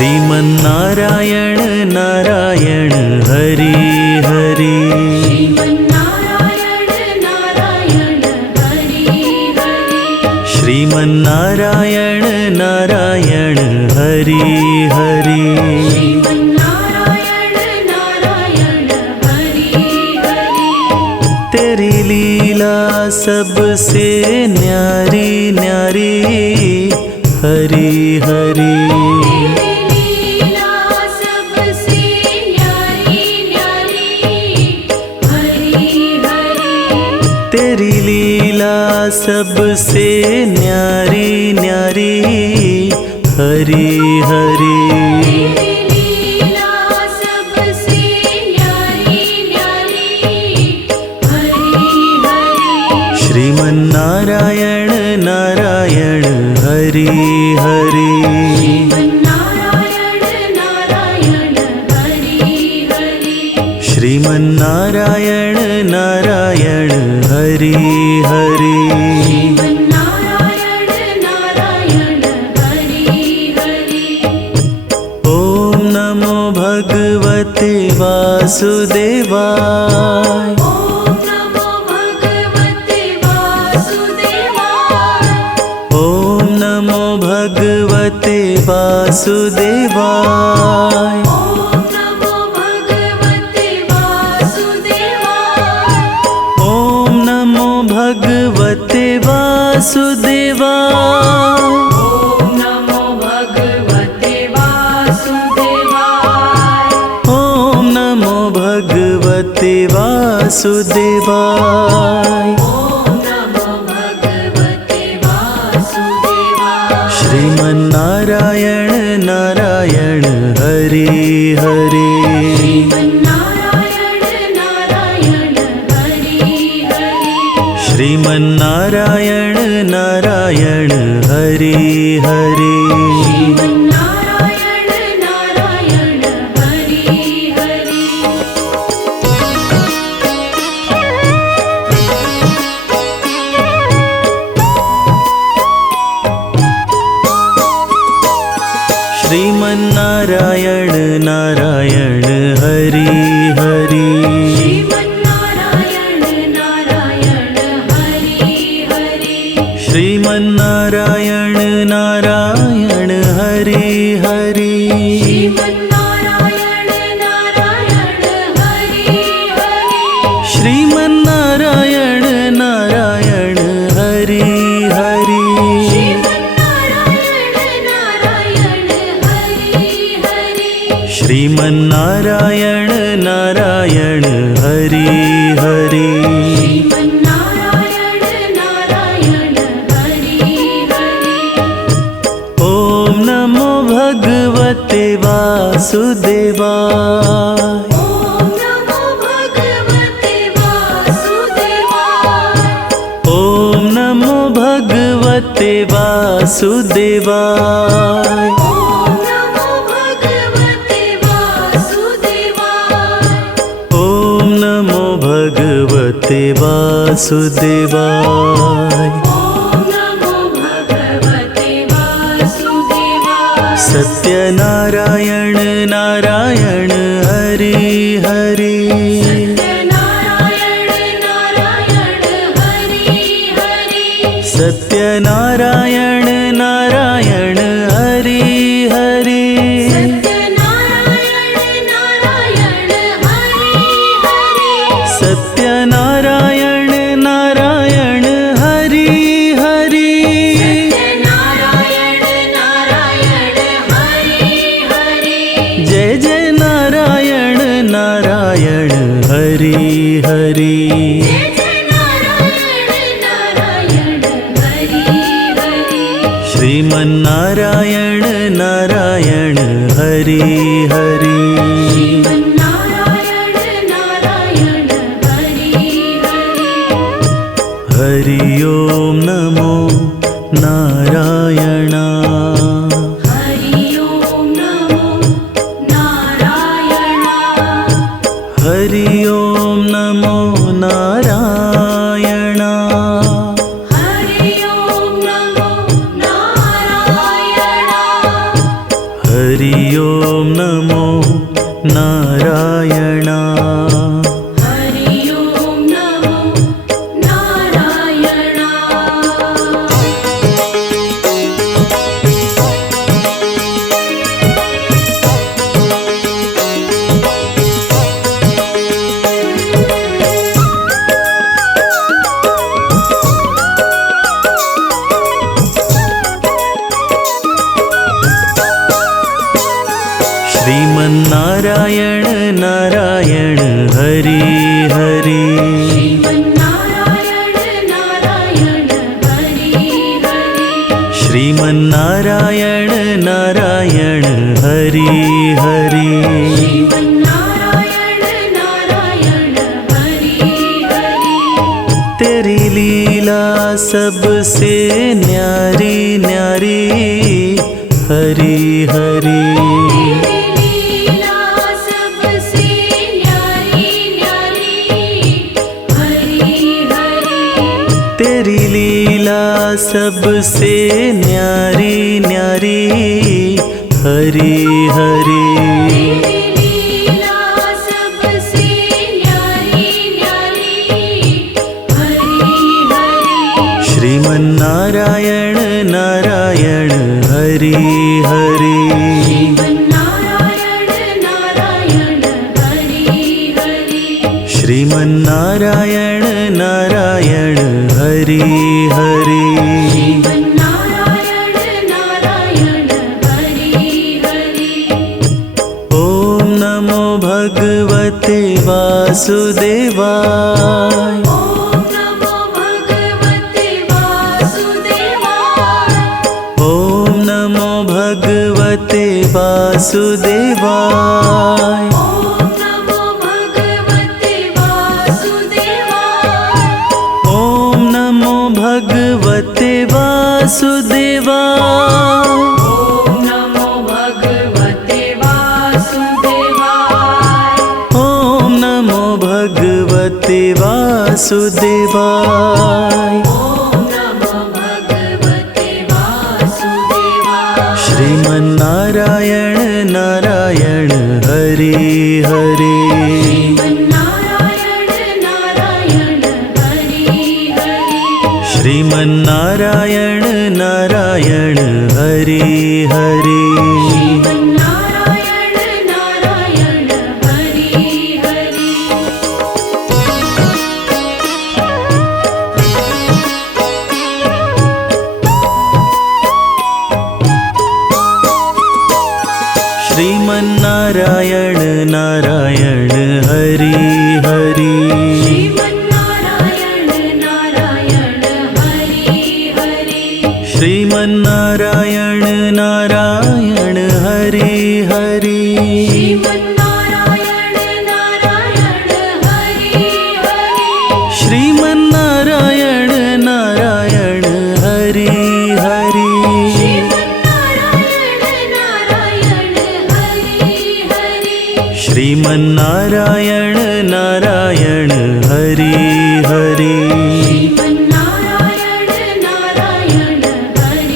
श्रीमन्नारायण नारायण हरि हरि। श्रीमन्नारायण नारायण हरि हरि। श्रीमन्नारायण नारायण हरि हरि। श्रीमन्नारायण नारायण हरि हरि। तेरी लीला सबसे न्यारी न्यारी हरि हरि। तेरी लीला सबसे न्यारी न्यारी हरि हरि। श्रीमन्नारायण नारायण हरि हरि। श्रीमन्नारायण नारायण हरि हरि। ॐ नमो भगवते वासुदेवाय। ॐ नमो भगवते वासुदेवाय। ॐ नमो भगवते वासुदेवाय। ॐ नमो भगवते वासुदेवाय। श्रीमन्नारायण नारायण हरि हरि। श्रीमन्नारायण नारायण हरि हरि। श्रीमन्नारायण नारायण हरि हरि। श्रीमन्नारायण नारायण हरि हरि। श्रीमन्नारायण नारायण हरि हरि। श्रीमन्नारायण नारायण हरि हरि। ॐ नमो भगवते वासुदेवाय। ॐ नमो भगवते वासुदेवाय। ॐ नमो भगवते वासुदेवाय। सत्यनारायण नारायण हरि हरि। सत्यनारायण नारायण हरि हरि। सत्यनारायण नारायण हरि हरि। जय जय नारायण नारायण हरि हरि। श्रीमन्नारायण नारायण हरि हरि। हरि ओम नमो नारायण। हरि ओम नमो नारायण। हरि ओम नमो नारायण। हरि ओम नमो नारायणा। हरि ओम नमो नारायणा। श्रीमन्नारायण नारायण हरि हरि। श्रीमन्नारायण नारायण हरि हरि। श्रीमन्नारायण नारायण हरि हरि। श्रीमन्नारायण नारायण हरि हरि। तेरी लीला सबसे न्यारी न्यारी हरि हरि। तेरी लीला सबसे न्यारी न्यारी हरि हरि। तेरी लीला सबसे न्यारी न्यारी हरि हरि। श्रीमन्नारायण नारायण हरि हरि। श्रीमन्नारायण नारायण हरि हरि। श्रीमन्नारायण नारायण हरि हरि। श्रीमन्नारायण नारायण हरि हरि। ओम नमो भगवते वासुदेवाय। ओम नमो भगवते वासुदेवाय। ओम नमो भगवते वासुदेवाय। ओम नमो भगवते वासुदेवाय। ओम नमो भगवते वासुदेवाय। ओम नमो भगवते वासुदेवाय। ओम नमो भगवते वासुदेवाय। ओम नमो भगवते वासुदेवाय। श्रीमन्नारायण नारायण हरि हरि। श्रीमन्नारायण नारायण हरि हरि। श्रीमन्नारायण नारायण हरि हरि। श्रीमन्नारायण नारायण हरि हरि। श्रीमन्नारायण नारायण हरि हरि। श्रीमन्नारायण नारायण हरि हरि। श्रीमन्नारायण नारायण हरि हरि। श्रीमन्नारायण नारायण हरि हरि। श्रीमन्नारायण नारायण हरि हरि। श्रीमन्नारायण नारायण हरि हरि। श्रीमन्नारायण नारायण हरि हरि। श्रीमन्नारायण नारायण हरि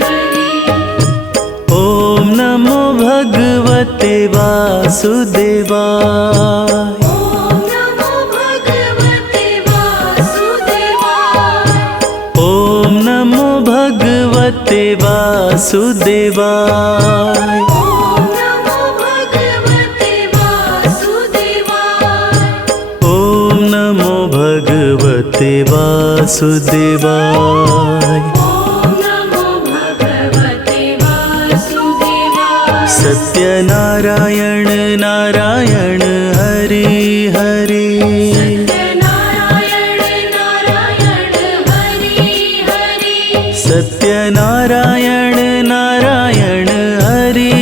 हरि। ओम नमो भगवते वासुदेवाय। ओम नमो भगवते वासुदेवाय। ओम नमो भगवते वासुदेवाय। ओम नमो भगवते वासुदेवाय। ओम नमो भगवते वासुदेवाय। ओम नमो भगवते वासुदेवाय। सत्यनारायण नारायण हरि हरि। सत्यनारायण नारायण हरि हरि। सत्यनारायण नारायण हरि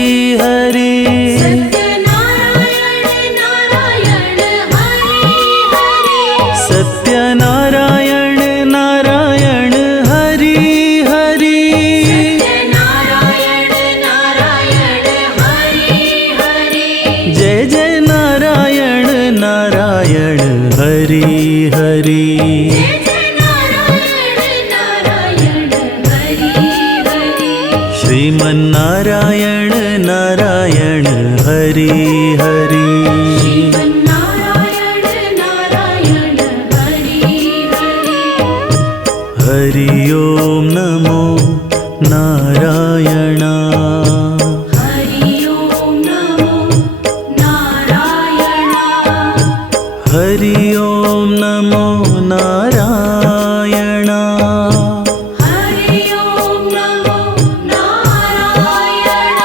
हरि। सत्यनारायण नारायण हरि हरि। सत्यनारायण नारायण हरि हरि। सत्यनारायण नारायण हरि हरि। जय जय नारायण नारायण हरि हरि। जय जय नारायण नारायण हरि हरि। श्रीमन्नारायण नारायण हरि हरि नारायण नारायण हरि हरि हरि ओम नमो नारायण हरि ओम नमो नारायण हरि ओम नमो नारायण हरि ओम नमो नारायण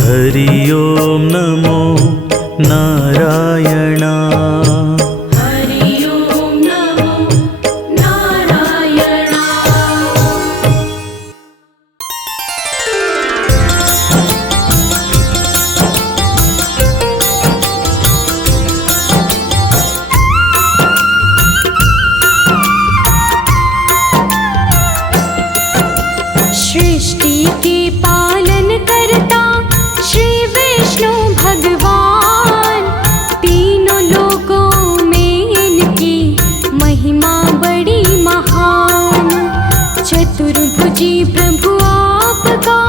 हरि ओम नमो नारायण हरि ओम नमो नारायण सृष्टि के पालन करता श्री विष्णु भगवान, तीनों लोकों में इनकी महिमा बड़ी महान। चतुर्भुजी प्रभु आपका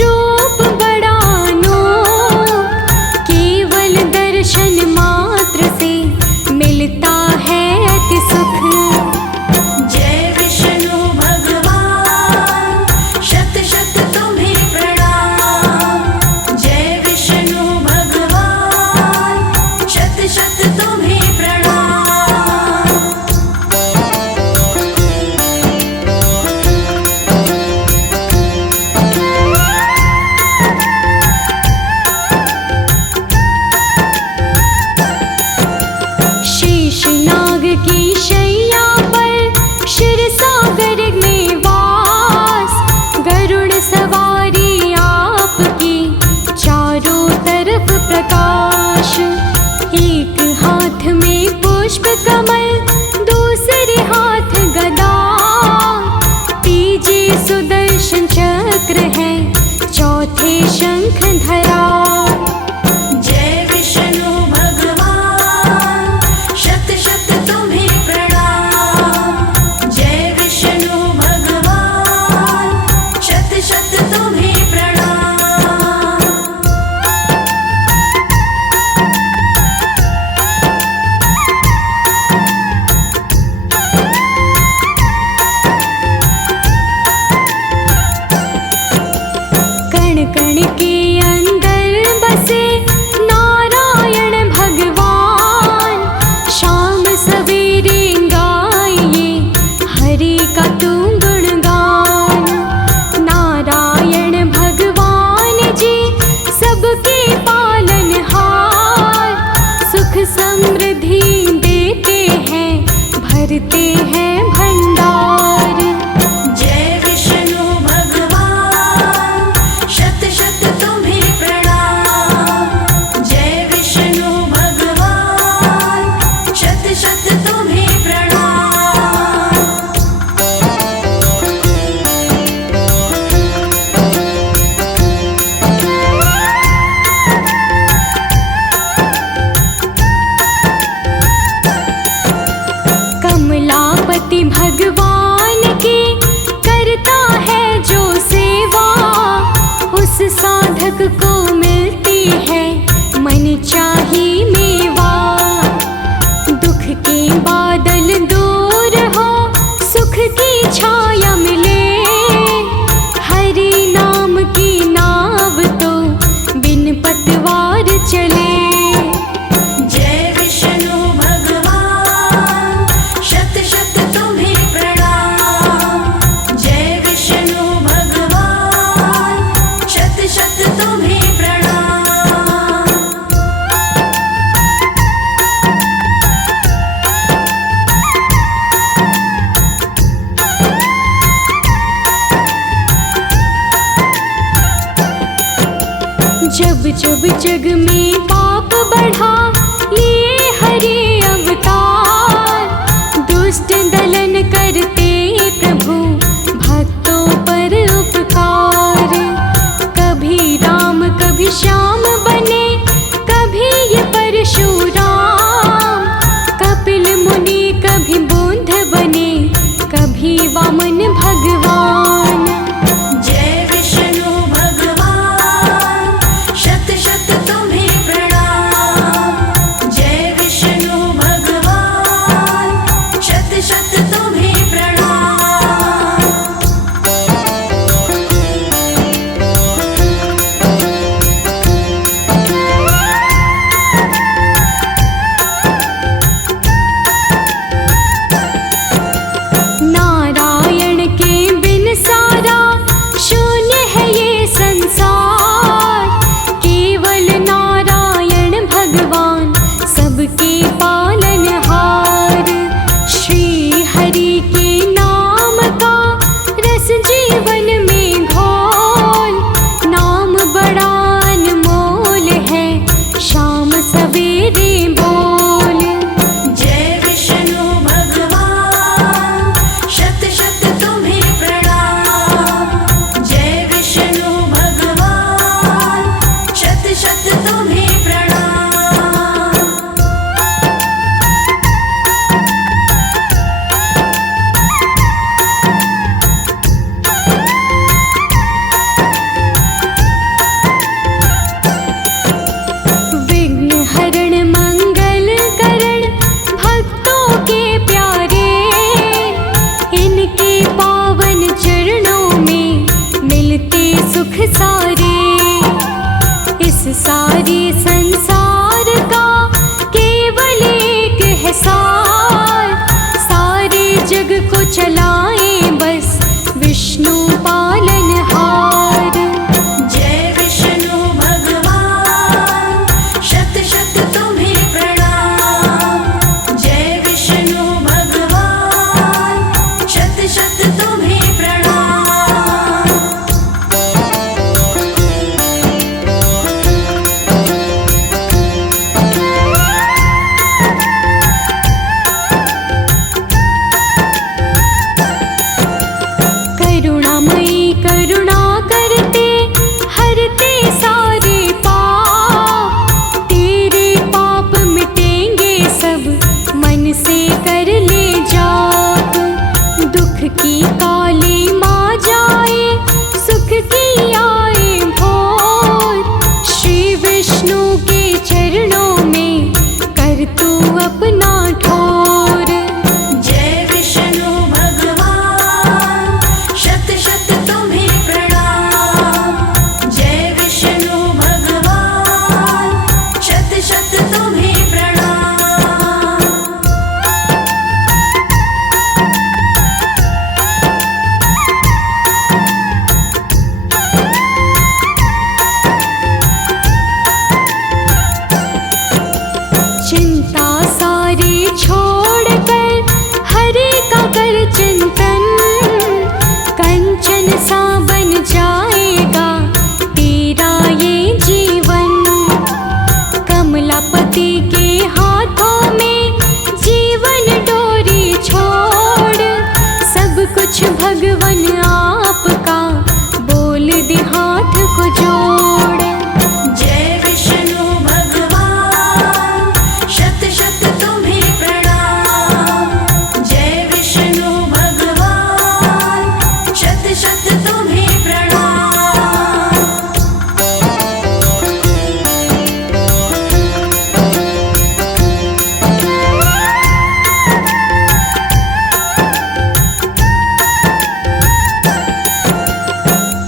रूप बड़ा अनूप, केवल दर्शन मात्र से मिलता है अति सुख। जय विष्णु भगवान शत शत तुम्हें प्रणाम। जय विष्णु भगवान शत शत तुम्हें प्रणाम। शेषनाग की शैया पर क्षीर सागर में वास, गरुड़ सवारी आपकी चारों तरफ प्रकाश। एक हाथ में पुष्प कमल दूसरे हाथ गदा, तीजे सुदर्शन चक्र है चौथे शंख धरा। जय विष्णु भगवान शत शत तुम्हें प्रणाम। जय विष्णु भगवान शत शत तुम्हें प्रणाम। कण कण के अंदर बसे नारायण भगवान, शाम सवेरे गाइए हरि का तुम गुणगान। नारायण भगवान जी सबके पालनहार, सुख समृद्धि देते हैं भरते हैं भंडार। जय विष्णु भगवान शत शत तुम्हें प्रणाम। जय विष्णु भगवान शत शत तुम्हें प्रणाम। कमलापति भगवान की करता है जो सेवा, उस साधक को मिलती है मन चाही मेवा। दुख के बादल दूर हो सुख की छाया मिले, हरि नाम की नाव तो बिन पतवार चले। जय विष्णु भगवान शत शत तुम्हें प्रणाम। जय विष्णु भगवान शत शत तुम्हें प्रणाम। जब जब जग में पाप बढ़ा लिए हरि अवतार, दुष्ट दलन करते प्रभु भक्तों पर उपकार। कभी राम कभी श्याम बने, कभी ये परशुराम। कपिल मुनि कभी बुद्ध बने, कभी वामन भगवान। जय विष्णु भगवान शत शत सारे संसार का केवल एक है सार, सारे जग को चलाए बस विष्णु पालनहार। जय विष्णु भगवान, शत शत तुम्हें प्रणाम। जय विष्णु भगवान, शत शत तुम्हें प्रणाम। करुणामयी करुणा करते हरते सारे पाप, तेरे पाप मिटेंगे सब मन से कर ले जाप। दुख की काली माँ जाए सुख की आए भोर, श्री विष्णु के चरणों में कर तू अपना ठोर। जय विष्णु भगवान, शत शत तुम्हें प्रणाम। जय विष्णु भगवान, शत शत तुम्हें प्रणाम। चिंता सारी छोड़कर हरे का कर चिंतन, कंचन सा बन जाएगा तेरा ये जीवन। कमलापति के हाथों में जीवन डोरी छोड़, सब कुछ भगवन आपका बोल दे हाथ को जोड़। जय विष्णु भगवान, शत शत तुम्हें प्रणाम। जय विष्णु भगवान, शत शत तुम्हें प्रणाम।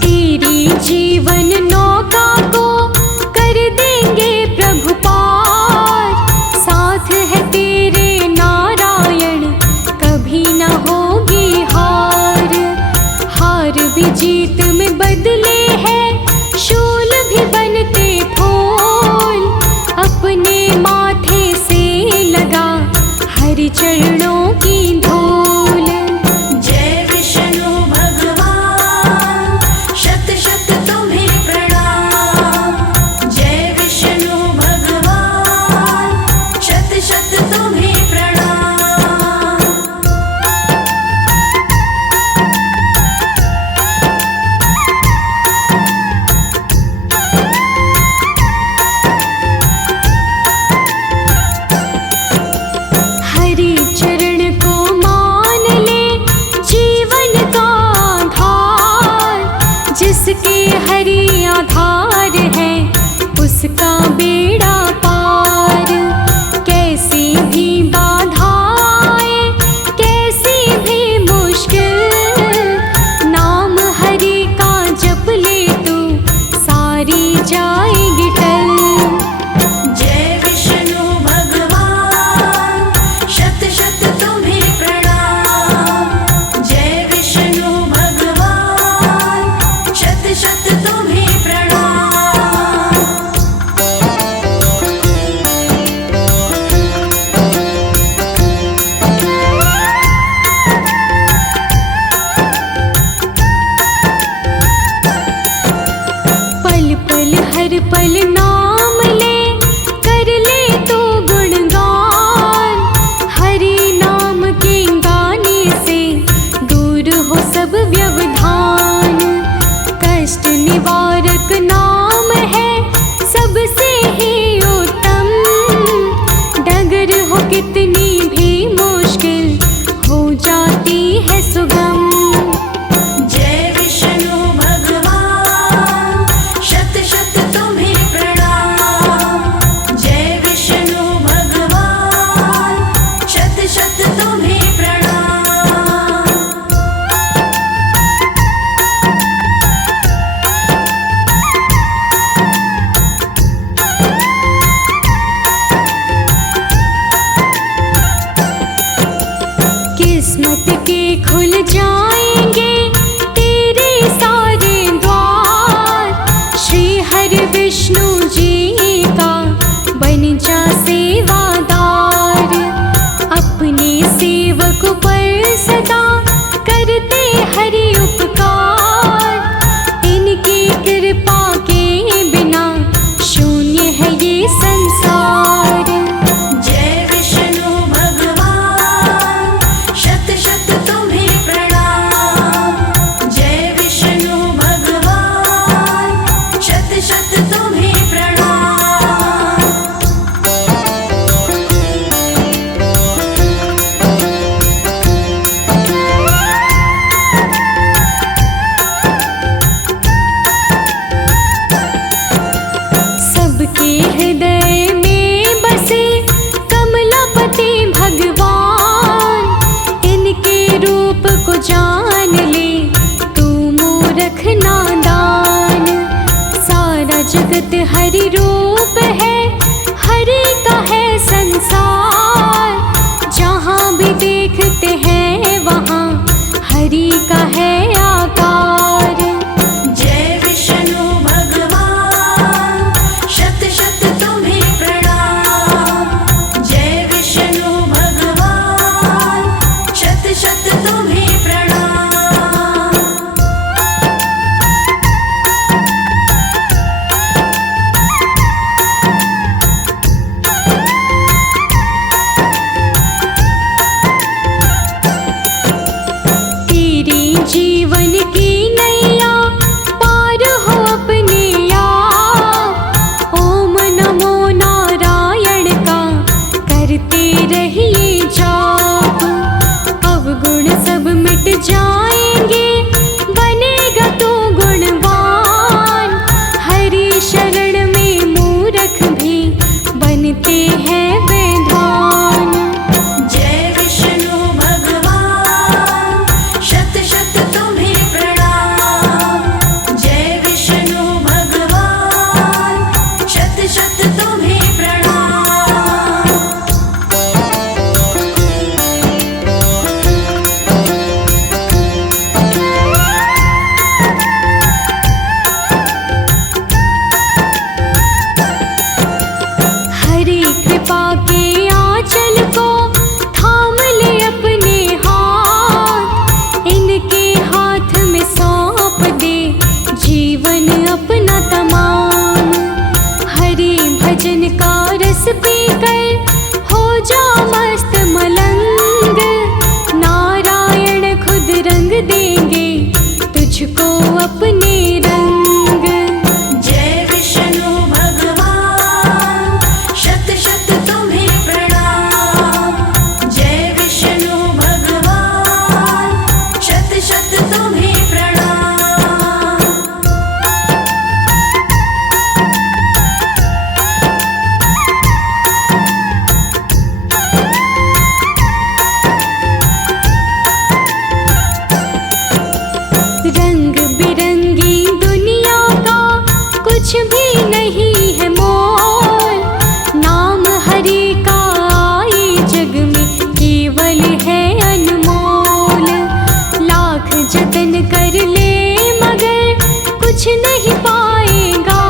तेरी जीवन नौका को कर देंगे प्रभु पार, साथ है तेरे नारायण कभी न होगी हार। हार भी जीत में बदले है शूल भी बनते फूल, अपने माथे से लगा हरि चरणों की धूल। जय विष्णु भगवान, शत शत तुम्हें प्रणाम। जय विष्णु भगवान, शत शत तुम्हें प्रणाम। हरि चरण को मान ले जीवन का आधार, जिसके हरि आधार है उसका बेड़ा पार। कैसी भी बाधा आए कैसी भी मुश्किल, नाम हरि का जप ले तू सारी जाएगी टल। जय विष्णु भगवान, शत शत तुम्हें प्रणाम। जय विष्णु भगवान, शत शत तुम्हें प्रणाम। पल पल हर पल नाम ले कर ले तो गुणगान, हरि नाम के गाने से दूर हो सब व्यवधान। कष्ट निवारक नाम है सबसे ही उत्तम, डगर हो कितनी भी मुश्किल हो जाती है सुगम। जय विष्णु भगवान, शत शत तुम्हें प्रणाम। जय विष्णु भगवान, शत शत तुम्हें प्रणाम। जगत हरि रूप है, हरि का है संसार। जहाँ भी देखते हैं वहाँ हरि का है आकार। जय विष्णु भगवान, शत शत तुम्हें प्रणाम। जय विष्णु भगवान, शत शत तुम्हें प्रणाम। तेरी जीवन की नैया पार हो अपने आप। ओम नमो नारायण का करते रहिए जाप। अवगुण सब मिट जाएंगे, बनेगा तो गुणवान। हरि शरण में मूर्ख भी बनते हैं विद्वान। जय विष्णु भगवान, शत शत तुम्हें प्रणाम। जय विष्णु भगवान, शत शत तुम्हें प्रणाम। हरि कृपा के आंचल को थाम ले अपने हाथ। इनके हाथ में सौंप दे जीवन अपना तमाम। हरि भजन का रस पीकर हो जा मस्त मलंग। नारायण खुद रंग देंगे तुझको अपने रंग। जय विष्णु भगवान, शत शत तुम्हें प्रणाम। जय विष्णु भगवान, शत शत तुम्हें प्रणाम। रंग बिरंगी दुनिया का कुछ भी नहीं है मोल। नाम हरि का आए जग में केवल है अनमोल। लाख जतन कर ले मगर कुछ नहीं पाएगा।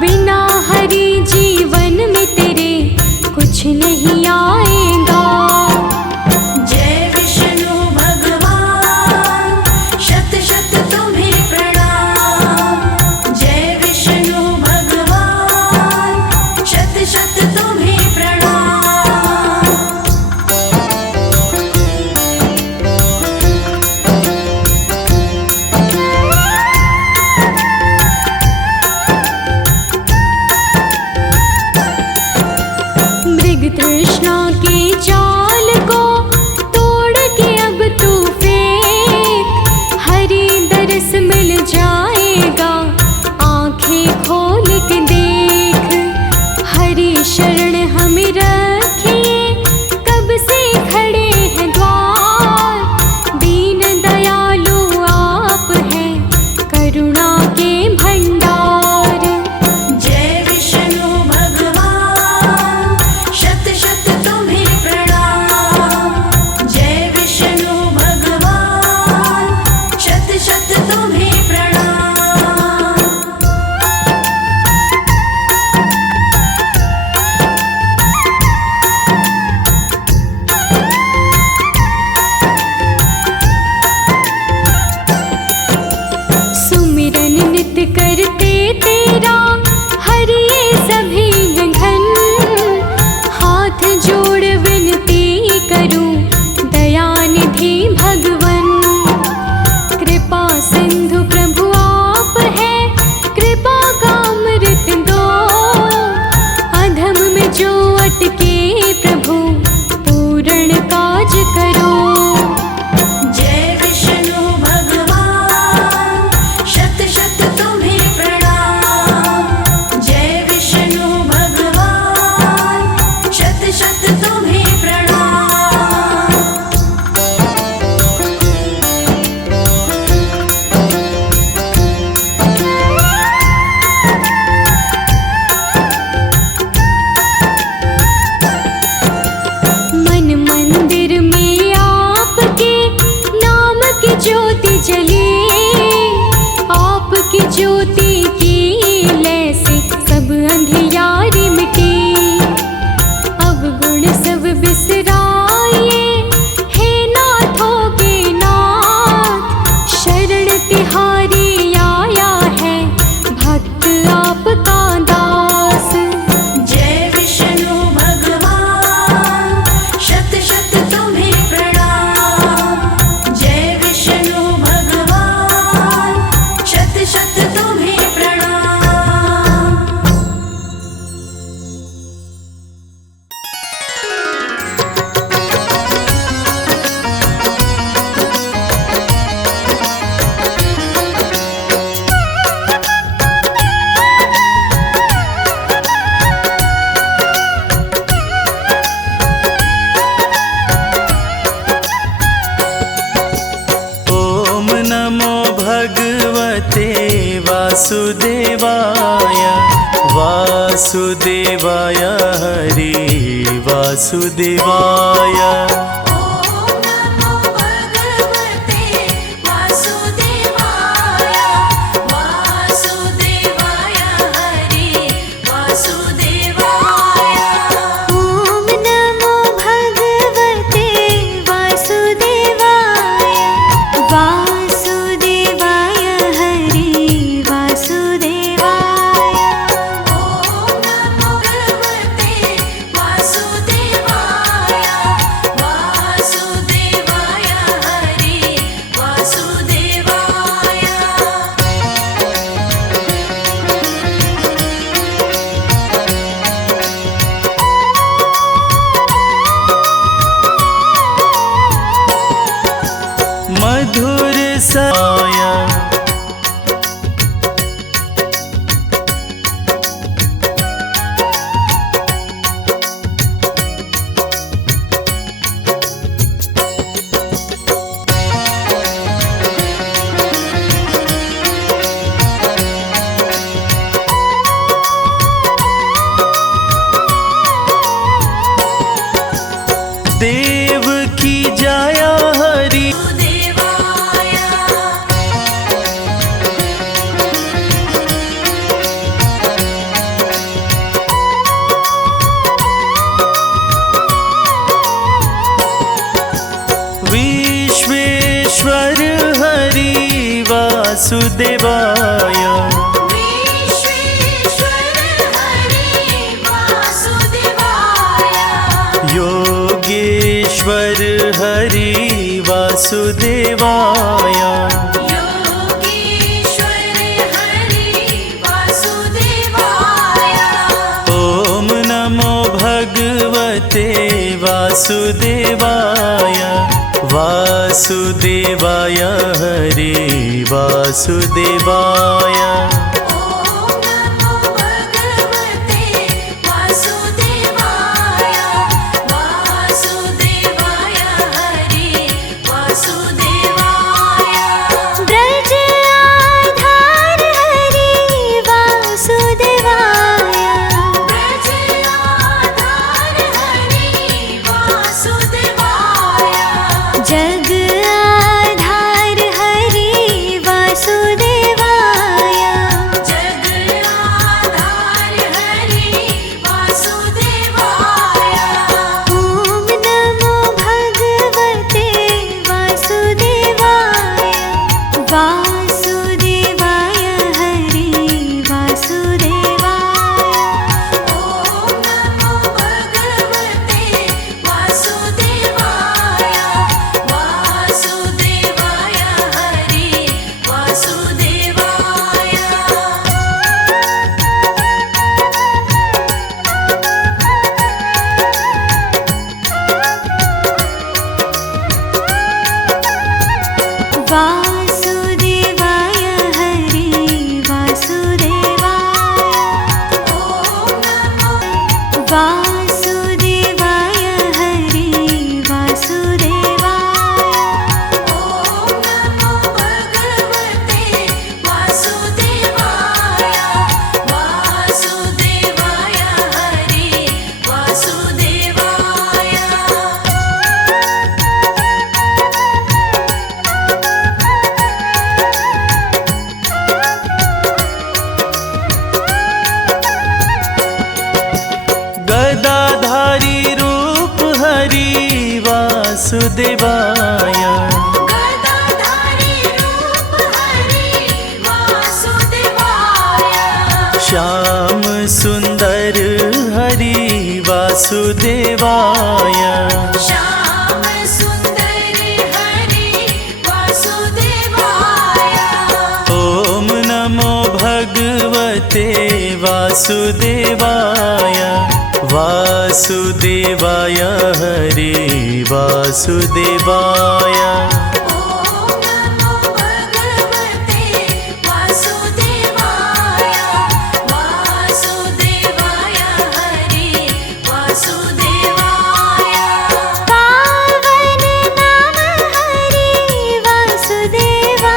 बिना हरि जीवन में तेरे कुछ नहीं आएगा। जय विष्णु भगवान, शत शत तुम्हें प्रणाम। जय विष्णु भगवान, शत शत तुम्हें प्रणाम। मृग तृष्णा के जाल को तोड़ के अब तू फेंक। हरि दरस मिल जाएगा, आंखें खोल के देख। हरि शरण हमें रखिए, कब से खड़े हैं द्वार। दीन दयालु आप हैं, करुणा के भंडार। जय विष्णु भगवान, शत शत तुम्हें प्रणाम। जय विष्णु भगवान, शत शत तुम्हें प्रणाम। सुमिरन नित करते तेरा हरि ये सभी विघ्न। हाथ जोड़ विनती करूं दयानिधि भगवन। कृपा सिंधु प्रभु आप है, कृपा का अमृत दो। अधम में जो अटके प्रभु पूर्ण काज करो। जय विष्णु भगवान, शत शत तुम्हें भगवते वासुदेवाय वासुदेवाय हरि वासुदेवाय। मधुर साया देव की जाया हरि विश्वेश्वर हरि वासुदेवाय योगेश्वर हरि वासुदेवाय ॐ नमो भगवते वासुदेवाय वासुदेवाय हरि वासुदेवाय। वासुदेवाय हरि वासुदेवाय वासुदेवाय हरि गदाधारी रूप हरि वासुदेवाय श्याम सुंदर हरि वासुदेवाय ॐ नमो भगवते वासुदेवाय वासुदेवाय हरि वासुदेवाय। पावन नाम हरि वासुदेवाय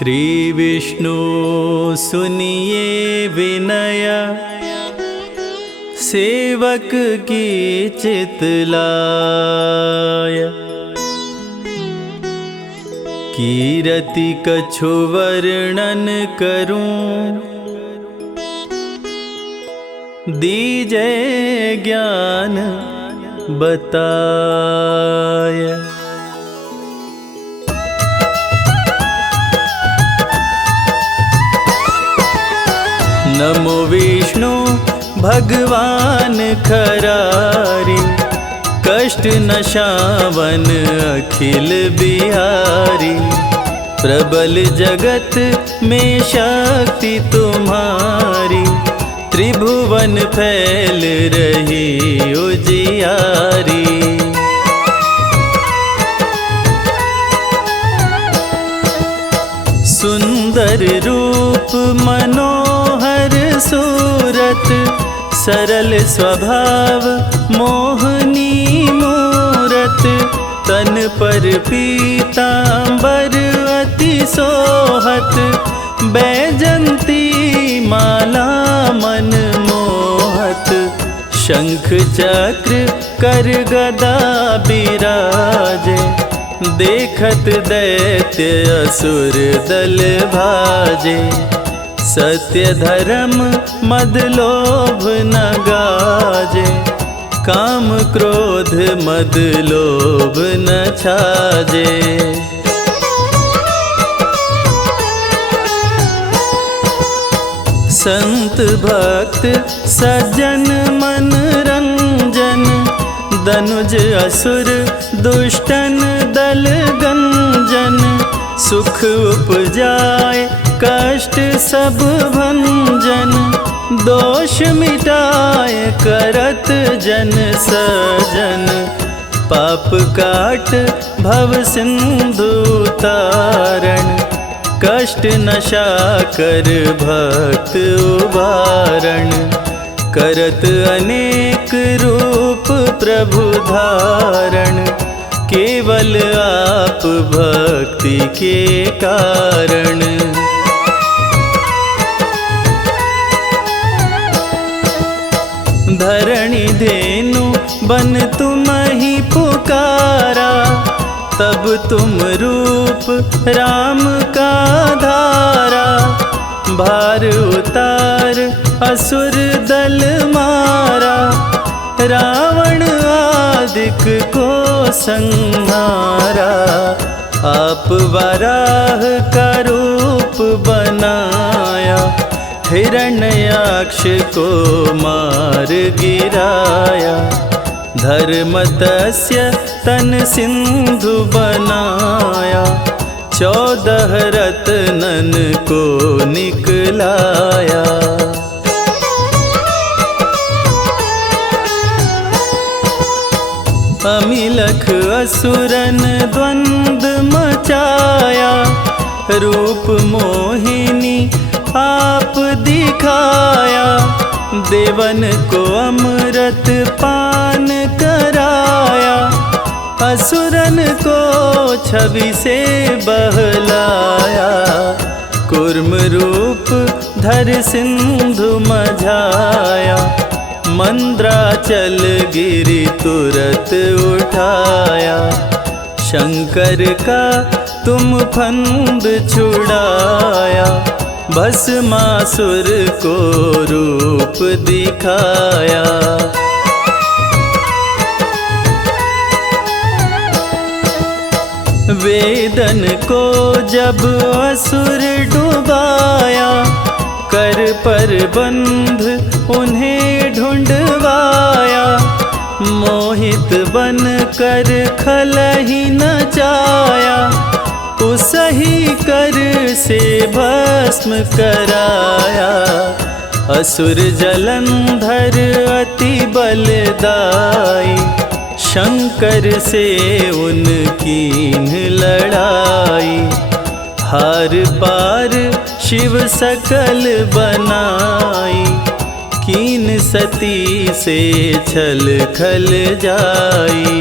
श्री विष्णु सुनिए विनय, सेवक की चितलाय। कीरति कछु वर्णन करूं, दीजै ज्ञान बताय। नमो विष्णु भगवान खरारी, कष्ट नशावन अखिल बिहारी। प्रबल जगत में शक्ति तुम्हारी, त्रिभुवन फैल रही उजियारी। सुंदर रूप मनोहर सूरत, सरल स्वभाव मोहनी मूरत। तन पर पीतांबर अति सोहत, बैजंती माला मन मोहत। शंख चक्र कर गदा बिराजे, देखत दैत्य असुर दल भाजे। सत्य धर्म मद लोभ न गाजे, काम क्रोध मद लोभ न छाजे। संत भक्त सज्जन मन रंजन, दनुज असुर दुष्टन दल गंजन। सुख उपजाए कष्ट सब भंजन, दोष मिटाए करत जन सजन। पाप काट भव सिंधु तारण, कष्ट नशा कर भक्त उबारण। करत अनेक रूप प्रभु धारण, केवल आप भक्ति के कारण। धरणी धेनु बन तुम ही पुकारा, तब तुम रूप राम का धारा। भार उतार असुर दल मारा, रावण आदिक को संहारा। आप वराह का रूप बनाया, हिरण्याक्ष को मार गिराया। धर्मतस्य तन सिंधु बनाया, 14 रत्नन को निकलाया। अमिलख असुरन द्वंद मचाया, रूप मोहिनी आप दिखाया। देवन को अमृत पान कराया, असुरन को छवि से बहलाया। कूर्म रूप धर सिंधु मझाया, मंद्राचल गिरि तुरत उठाया। शंकर का तुम फंद छुड़ाया, भस्मासुर को रूप दिखाया। वेदन को जब असुर डुबाया, कर पर बंध उन्हें ढूंढवाया। मोहित बन कर खलहि नचाया, उसही कर से भस्म कराया। असुर जलंधर अति बलदाई, शंकर से उनकी लड़ाई। हार पार शिव सकल बनाई, कीन सती से छल खल जाई।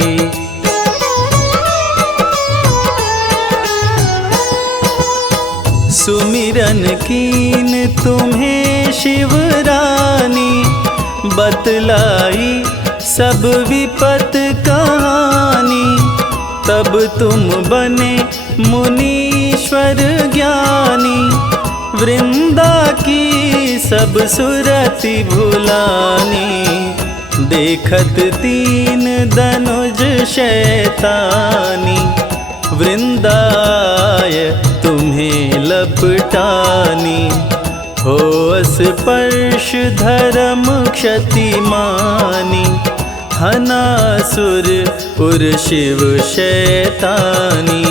सुमिरन कीन तुम्हें शिवरानी, बतलाई सब विपत कहानी। तब तुम बने मुनीश्वर ज्ञानी, वृंदा की सब सुरति भुलानी। देखत तीन धनुज शैतानी, वृंदाय तुम्हें लपटानी। हो स्पर्श धर्म क्षति मानी, हनासुर उर शिव शैतानी।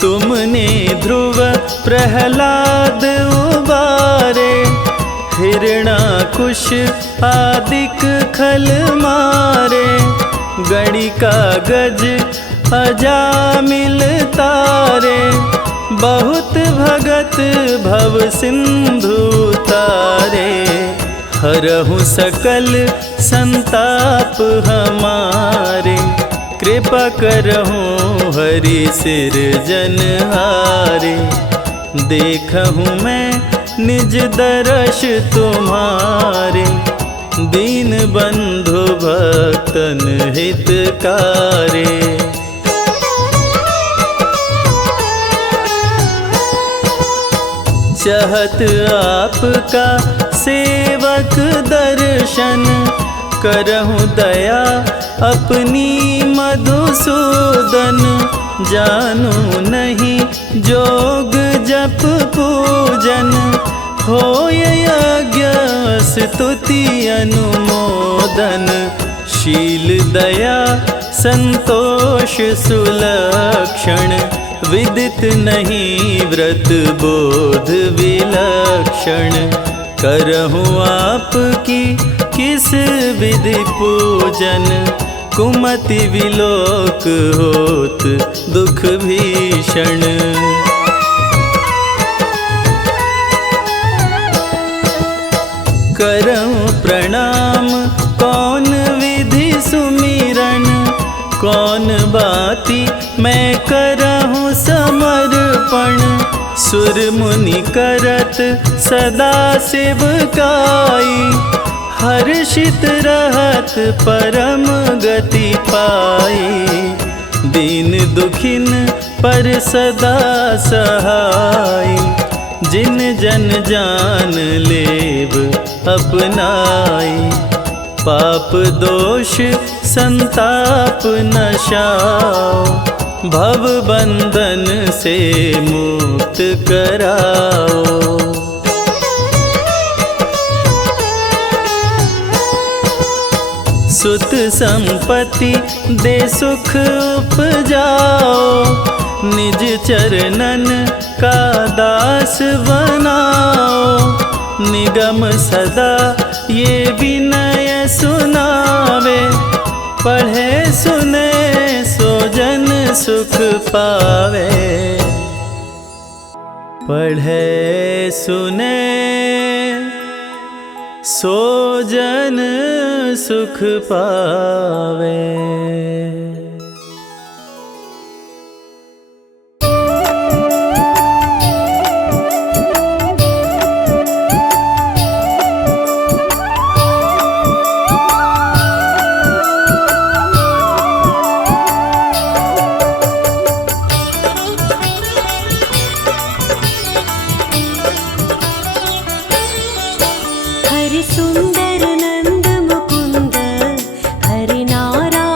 तुमने ध्रुव प्रहलाद उबारे, हिरणाकुश आदिक खल मारे। गणिका गज अजामिल तारे, बहुत भगत भव सिंधु तारे। हरहु सकल संताप हमारे, कृपा करहु हरि सिरजनहारे। देखहूँ मैं निज दर्श तुम्हारे, दीन बंधु भक्तन हितकारे। चाहत आपका सेवक दर्शन, करहूँ दया अपनी मधुसूदन। जानू नहीं जोग जप पूजन, हो यज्ञ स्तुति अनुमोदन। शील दया संतोष सुलक्षण, विदित नहीं व्रत बोध विलक्षण। करहूँ आपकी किस विधि पूजन, कुमति विलोक होत दुख भीषण। करऊँ प्रणाम कौन विधि सुमिरन, कौन बाती मैं करहूँ समर्पण। सुर मुनि करत सदा सेवकाई, हर्षित रहत परम गति पाई। दीन दुखिन पर सदा सहाय, जिन जन जान लेव अपनाई। पाप दोष संताप नशाओ, भव बंधन से मुक्त कराओ। सुत संपत्ति दे सुख उपजाओ, निज चरणन का दास बनाओ। निगम सदा ये विनय सुनावे, पढ़े सुने सो जन सुख पावे। पढ़े सुने सो जन सुख पावे। हरि सुंदर नंद मुकुंद, हरि नारायण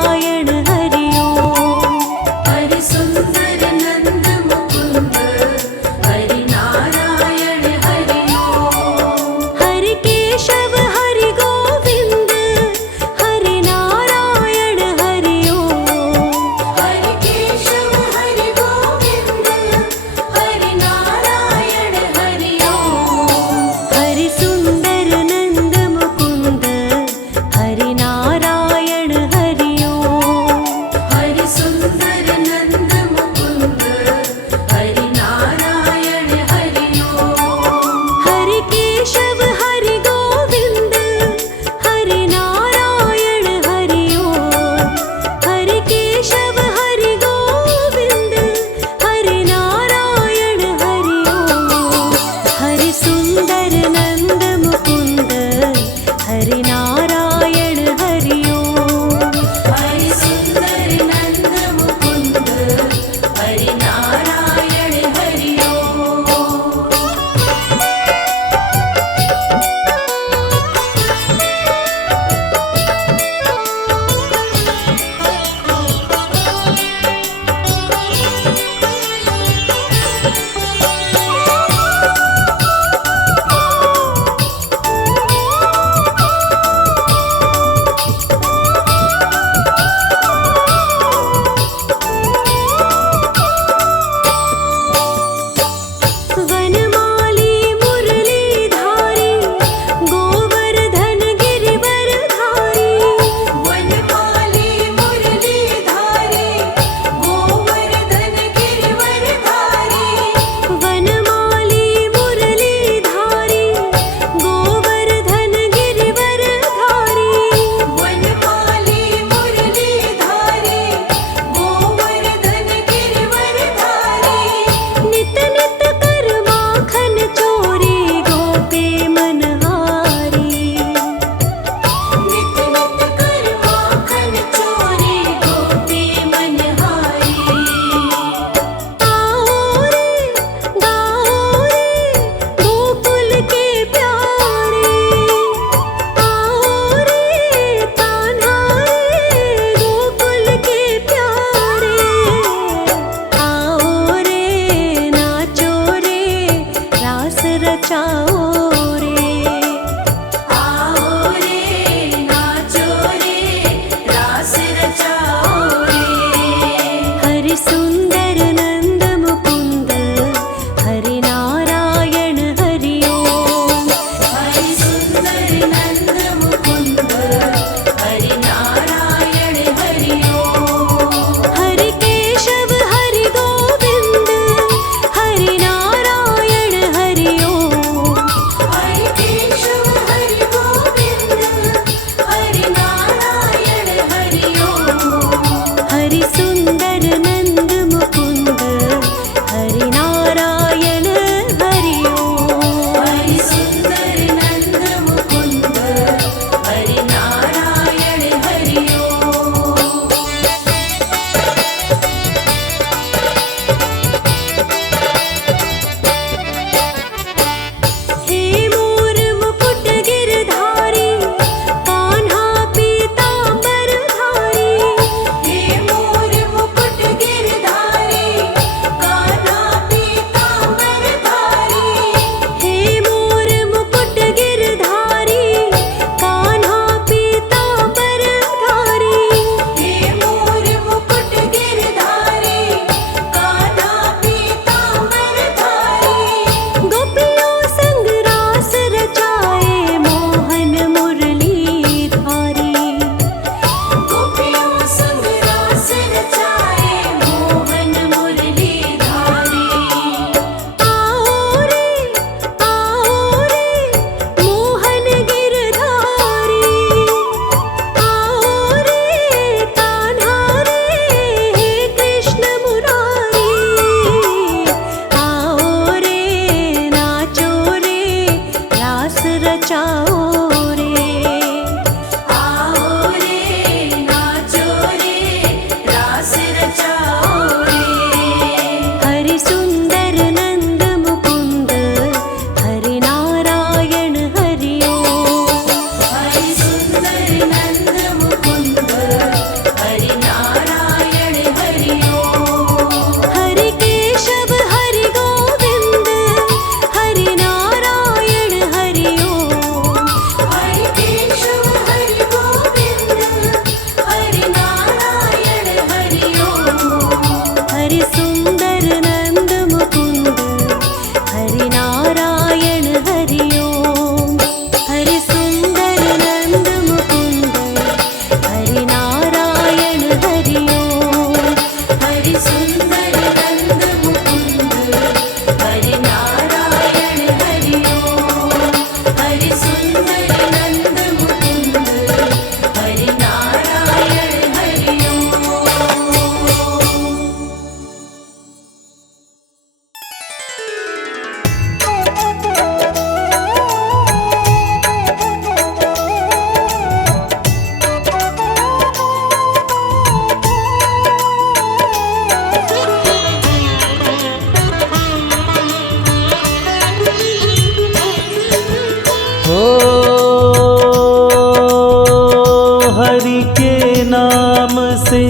नाम से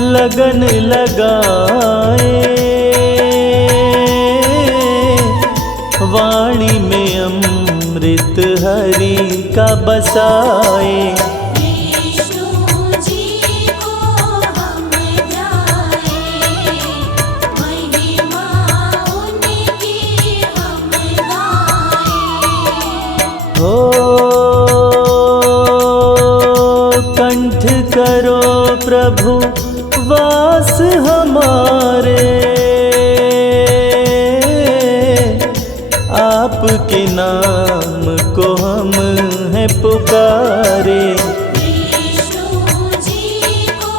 लगन लगाए, वाणी में अमृत हरि का बसाए। विष्णु जी को हम गाए, महिमा उनकी हम गाए। हो कंठ करो प्रभु वास हमारे, आपके नाम को हम हैं पुकारे। विष्णु जी को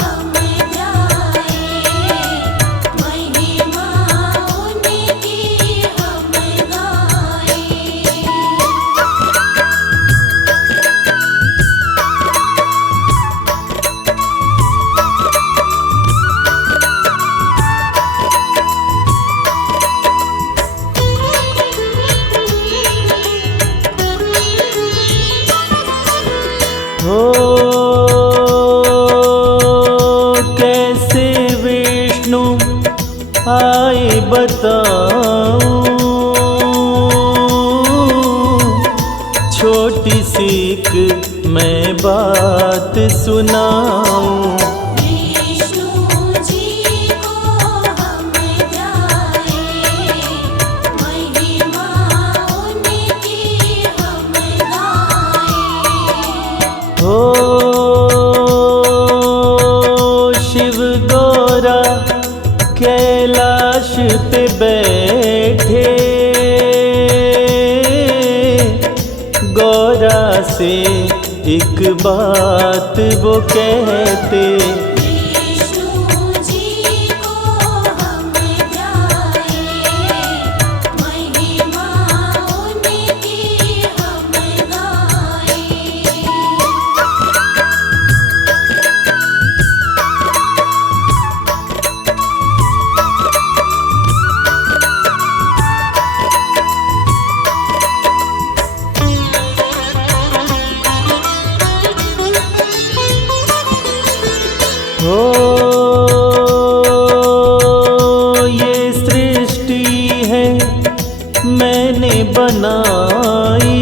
हम गाए, महिमा उनकी हम गाए। हो कैसे विष्णु आए बताऊं, छोटी सी एक मैं बात सुनाऊं। विष्णु जी को हम गाए, महिमा उनकी हम गाए। हो शिव गौरा कैलाश पे बैठे, गौरा से एक बात वो कहते। विष्णु जी को हम गाए, महिमा उनकी हम गाए। हो ये सृष्टि है मैंने बनाई,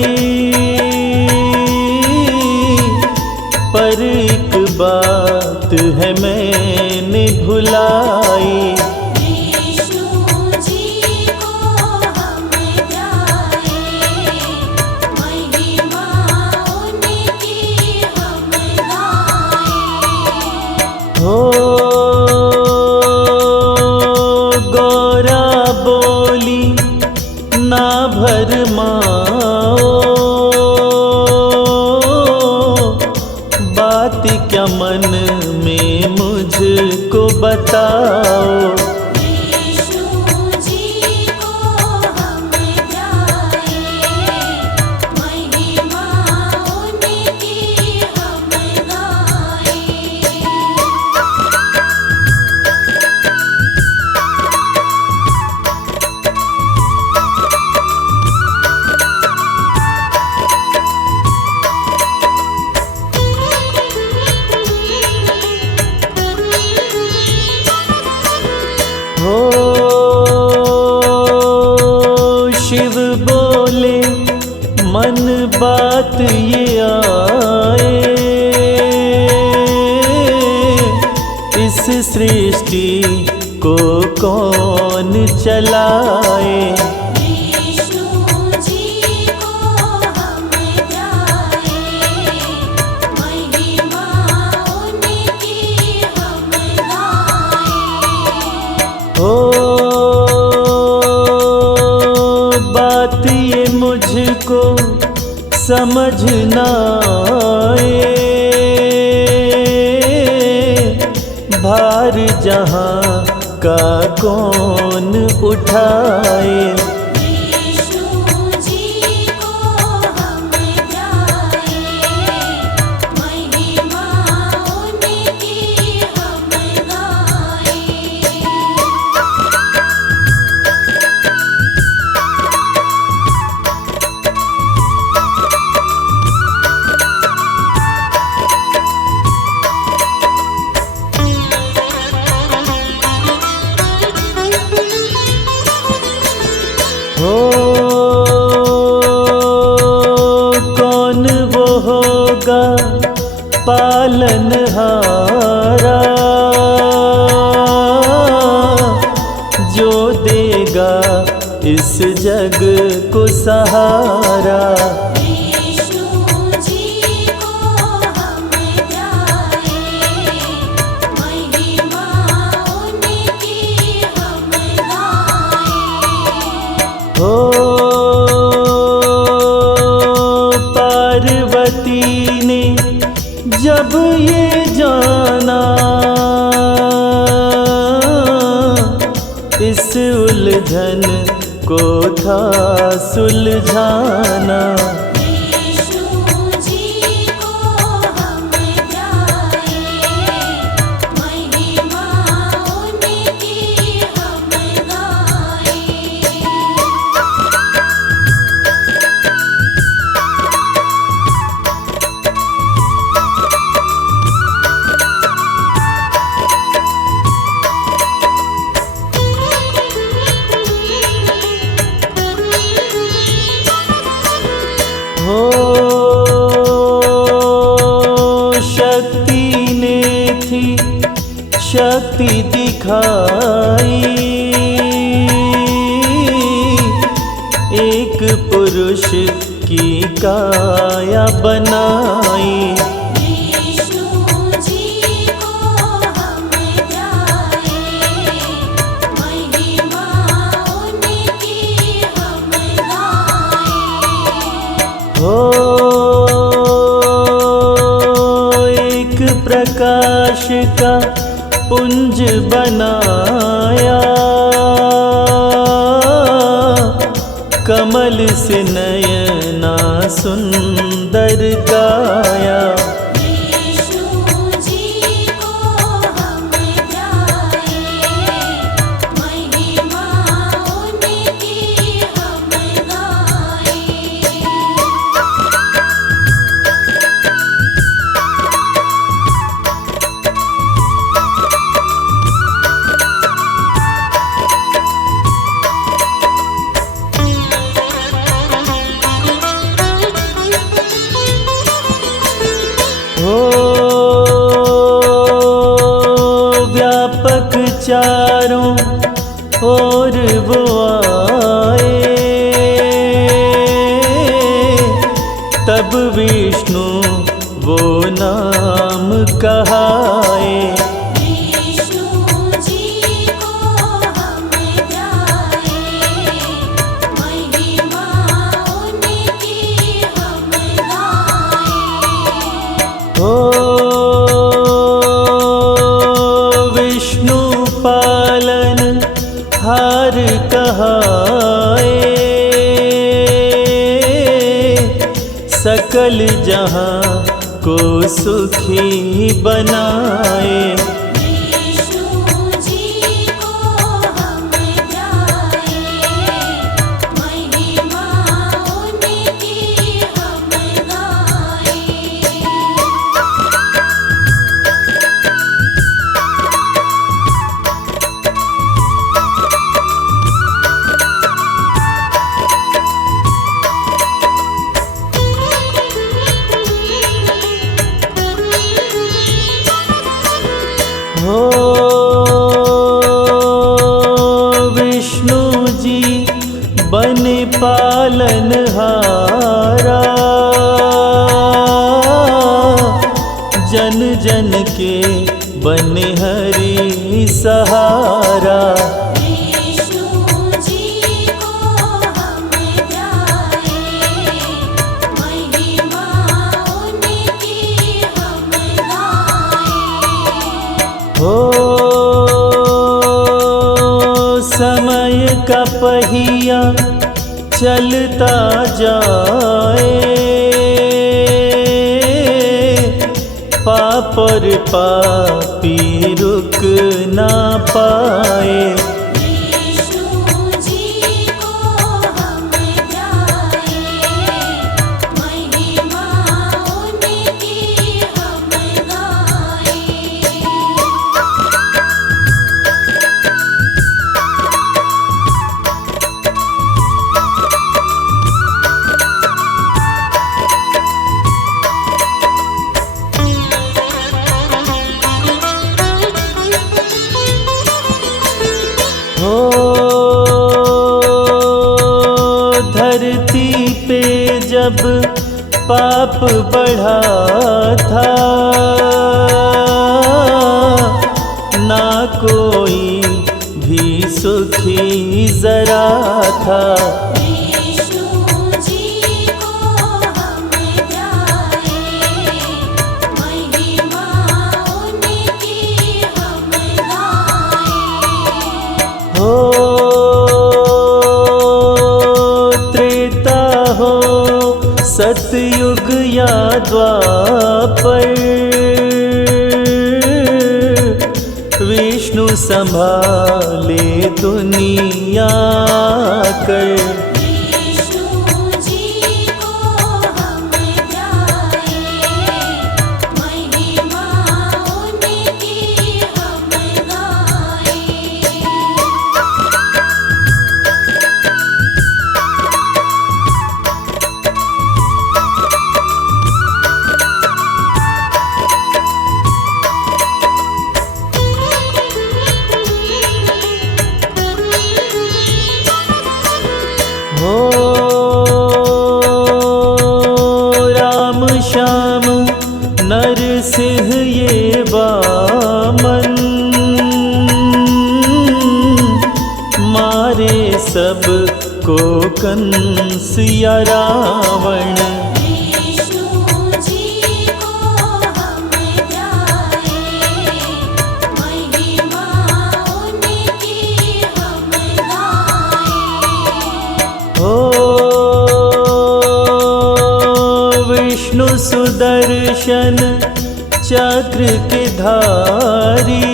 पर एक बात है मैंने भुलाई। विष्णु जी को हम गाए, महिमा उनकी हम गाए। हो गौरा बोली ना भरमाओ, बात क्या मन में मुझको बताओ। विष्णु जी को हम गाए, महिमा उनकी हम गाए। हो शिव बोले मन बात ये आए, इस सृष्टि को कौन चलाए। विष्णु जी को हम गाए, महिमा उनकी हम गाए। हो बात ये मुझको समझ ना आए, भार जहाँ का कौन उठाए। विष्णु जी को हम गाए, महिमा उनकी हम गाए। जग को सहारा। विष्णु जी को हम ध्याए, महिमा उनकी हम गाएं। हो पार्वती ने जब ये जाना, इस उलझन को था सुलझाना। विष्णु जी को हम ध्याए, महिमा उनकी हम गाएं। हो शक्ति ने थी शक्ति दिखाई, एक पुरुष की काया बनाई। विष्णु जी को हम ध्याए, महिमा उनकी हम गाएं। हो एक प्रकाश का पुंज बनाया, कमल से नयना सुंदर काया। विष्णु जी को हम ध्याए, महिमा उनकी हम गाएं। हो व्यापक चारों ओर वो आए, तब विष्णु वो नाम कहाए। विष्णु जी को हम ध्याए, महिमा उनकी हम गाएं। हो विष्णु पालन हार कहाए, सकल जहां को सुखी बनाए। विष्णु जी को हम ध्याए, महिमा उनकी हम गाएं। हो विष्णु जी बन पालनहारा, जन जन के बने हरि सहारा। विष्णु जी को हम ध्याए, महिमा उनकी हम गाएं। हो समय का पहिया चलता जाए, पाप और पापी रुक ना पाए। विष्णु जी को हम ध्याए, महिमा उनकी हम गाएं। पाप बढ़ा था, ना कोई भी सुखी जरा था। विष्णु जी को हम ध्याए, महिमा उनकी हम गाएं। हो त्रेता हो सतयुग या द्वापर, विष्णु संभाले दुनिया कर। विष्णु जी को हम ध्याए, महिमा उनकी हम गाएं। हो राम श्याम नरसिंह ये वामन, मारे सब को कंस या रावण। विष्णु जी को हम ध्याए, महिमा उनकी हम गाएं। हो विष्णु सुदर्शन चक्र के धारी,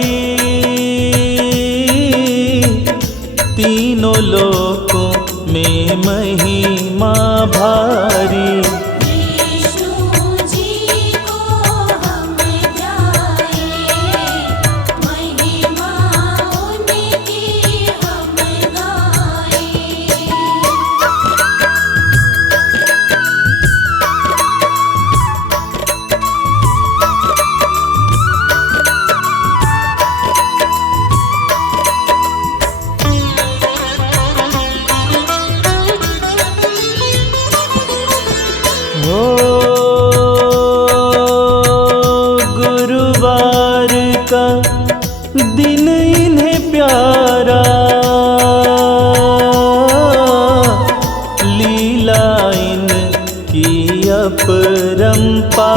तीनों लोकों में महिमा भारी। विष्णु जी को हम ध्याए, महिमा उनकी हम गाएं। हो गुरुवार का दिन इन्हें प्यारा, लीला इनकी अपरंपारा।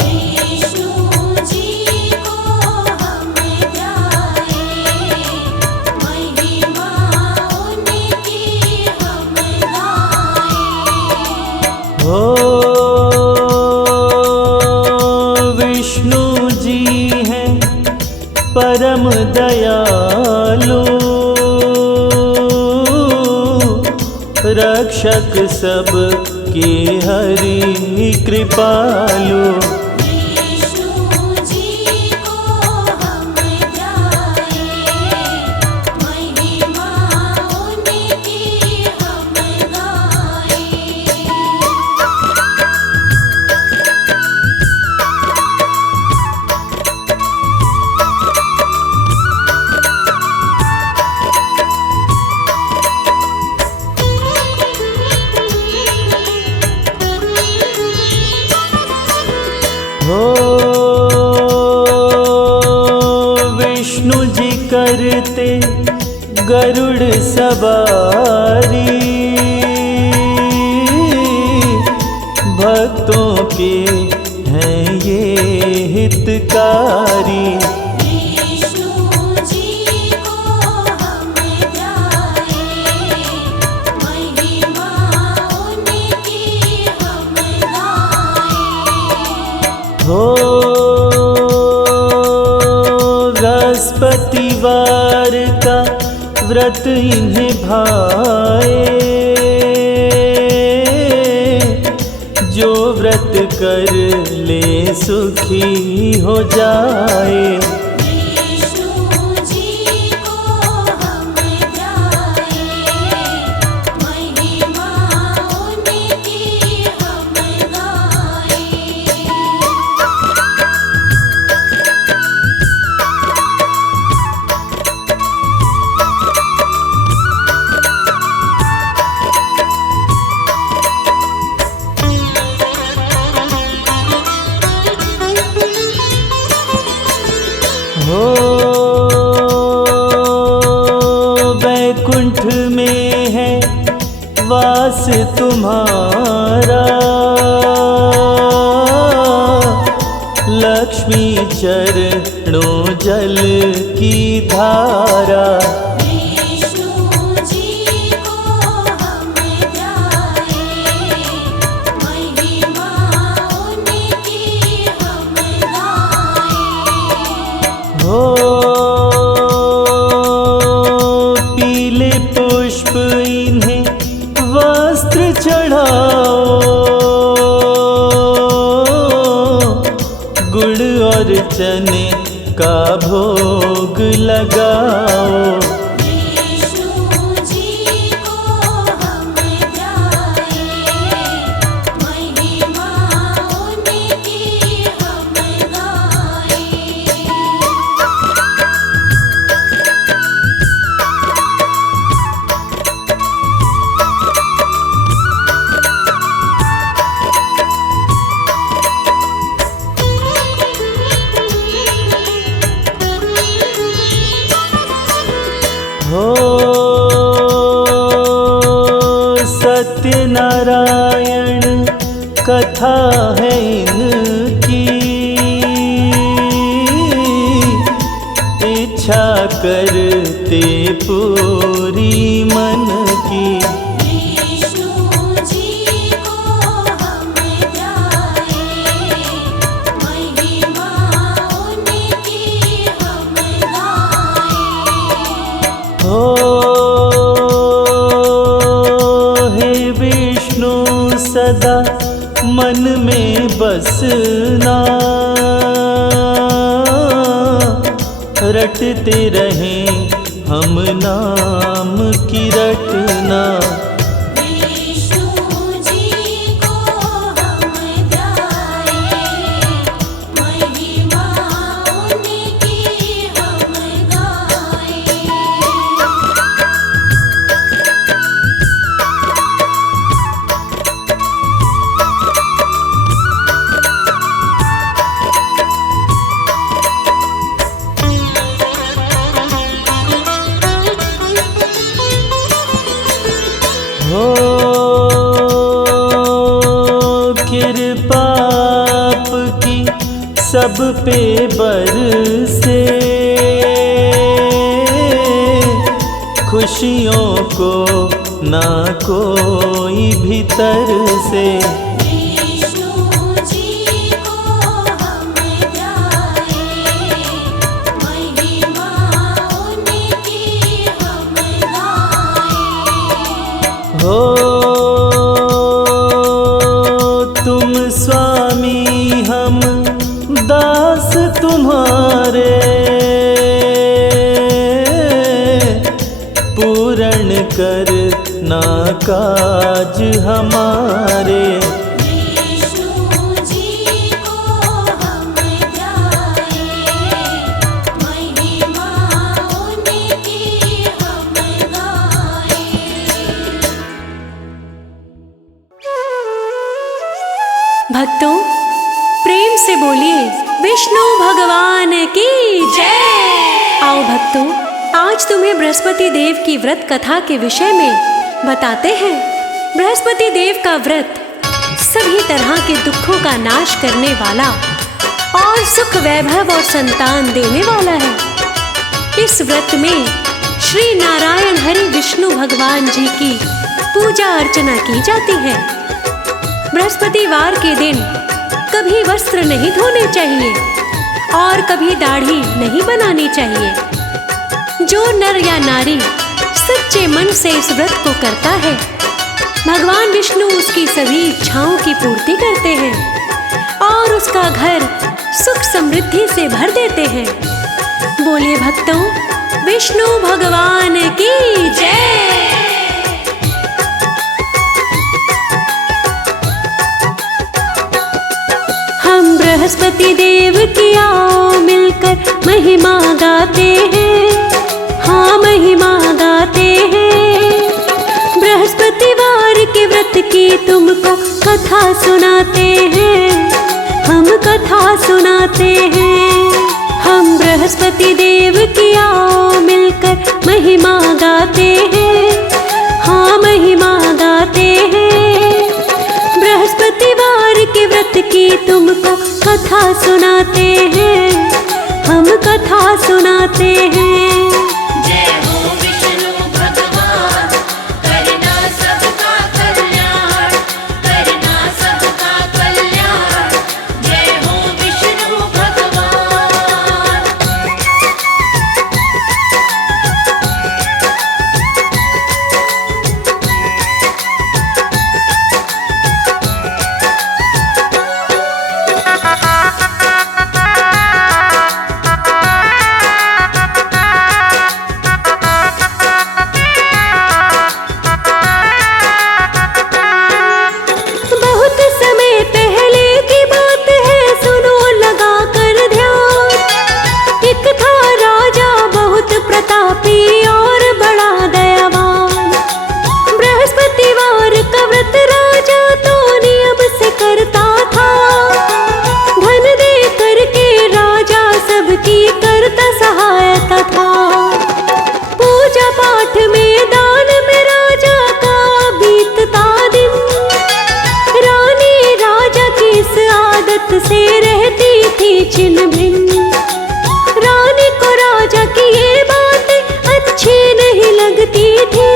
विष्णु जी को हम ध्याए, महिमा उनकी हम गाएं। हो विष्णु जी हैं परम दयालु, रक्षक सब के हरि कृपालु। विष्णु जी को हम ध्याए, महिमा उनकी हम गाएं। हो विष्णु जी करते गरुड़ सवारी, भक्तों के हैं ये हितकारी। विष्णु जी को हम ध्याए, महिमा उनकी हम गाएं। हो बृहस्पतिवार का व्रत इन्हें भाए, जो व्रत कर ले सुखी हो जाए। विष्णु जी को हम ध्याए, महिमा उनकी हम गाएं। हो वैकुंठ में है वास तुम्हारा, लक्ष्मी चरणों जल की धारा। विष्णु जी को हम ध्याए, महिमा उनकी हम गाएं। हो पीले पुष्प इन्हें वस्त्र चढ़ाओ, गुड़ और चने का भोग लगाओ। विष्णु जी को हम ध्याए, महिमा उनकी हम गाएं। हो सत्यनारायण कथा है इनकी, इच्छा करते पूरी मन की। विष्णु जी को हम ध्याए, महिमा उनकी हम गाएं। हो हे विष्णु सदा मन में बसना, रटते रहें हम नाम की रटना। विष्णु जी को हम ध्याए, महिमा उनकी हम गाएं। हो कृपा आपकी सब पे बरसे, खुशियों को ना कोई भीतर से। विष्णु जी को हम ध्याए, महिमा उनकी हम गाएं। हो तुम स्वामी हम दास तुम्हारे, पूर्ण करना काज हमारे। विष्णु जी को हम ध्याए, महिमा उनकी हम गाएं। भक्तों, प्रेम से बोलिए विष्णु भगवान की जय। आओ भक्तों, आज तुम्हें बृहस्पति देव की व्रत कथा के विषय में बताते हैं। बृहस्पति देव का व्रत सभी तरह के दुखों का नाश करने वाला और सुख वैभव और संतान देने वाला है। इस व्रत में श्री नारायण हरि विष्णु भगवान जी की पूजा अर्चना की जाती है। बृहस्पतिवार के दिन कभी वस्त्र नहीं धोने चाहिए और कभी दाढ़ी नहीं बनानी चाहिए। जो नर या नारी सच्चे मन से इस व्रत को करता है, भगवान विष्णु उसकी सभी इच्छाओं की पूर्ति करते हैं और उसका घर सुख समृद्धि से भर देते हैं। बोलिए भक्तों, विष्णु भगवान की जय। हम बृहस्पति देव की आओ मिलकर महिमा गाते हैं, हाँ महिमा गाते हैं। बृहस्पतिवार के व्रत की तुमको कथा सुनाते हैं, हम कथा सुनाते हैं। हम बृहस्पति बृहस्पति देव की आओ मिलकर महिमा गाते हैं, हाँ महिमा गाते हैं। बृहस्पतिवार के व्रत की तुमको कथा सुनाते हैं, हम कथा सुनाते हैं। जय हो विष्णु भगवान, करना सबका कल्याण, करना सबका कल्याण। जय हो विष्णु भगवान। बहुत समय पहले की बात है, सुनो लगा कर ध्यान। एक था राजा बहुत प्रतापी और बड़ा दयावान। बृहस्पतिवार का व्रत राजा तो नियम से करता था। धन दे करके राजा सबकी करता सहायता था। पूजा पाठ में दान में राजा का बीतता दिन। रानी राजा की इस आदत से रहती थी छिन्न भिन्न। रानी को राजा की ये बातें अच्छी नहीं लगती थी।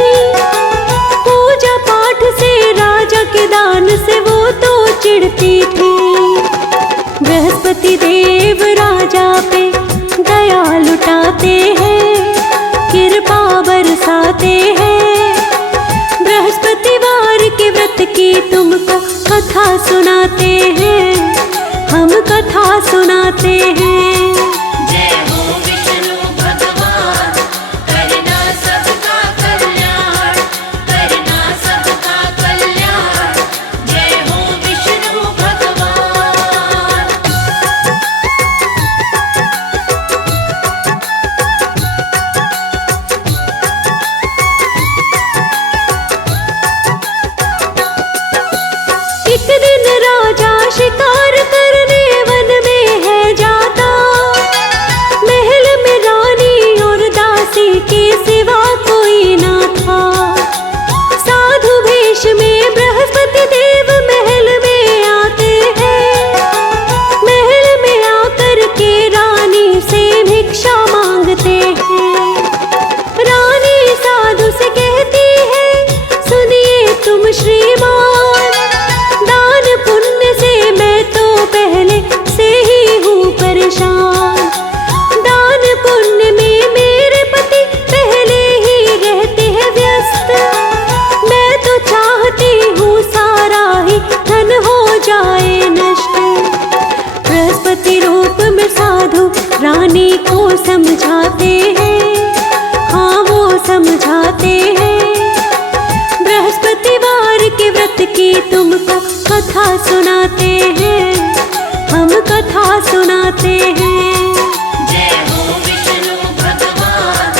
पूजा पाठ से राजा के दान से वो तो चिढ़ती थी। बृहस्पति देव राजा पे दया लुटाते हैं, कृपा बरसाते हैं। बृहस्पतिवार के व्रत की तुमको कथा सुनाते हैं, हम कथा सुनाते हैं। जय हो विष्णु भगवान, करना सबका कल्याण, करना सबका कल्याण। जय हो विष्णु भगवान। एक दिन राजा शिकार करने वन में है जाता। महल में रानी और दासी के सिवा कोई ना था। साधु वेश में बृहस्पति देव महल में आते हैं। महल में आकर के रानी से भिक्षा मांगते हैं। रानी साधु से कहती है, सुनिए तुम श्रीमान, दान पुण्य से मैं तो पहले से ही हूँ परेशान। दान पुण्य में मेरे पति पहले ही रहते हैं व्यस्त। मैं तो चाहती हूँ सारा ही धन हो जाए नष्ट। बृहस्पति रूप में साधु रानी को समझाते हैं, हाँ वो समझाते हैं। बृहस्पतिवार के व्रत की तुमको कथा सुनाते हैं, हम कथा सुनाते हैं। जय हो विष्णु भगवान,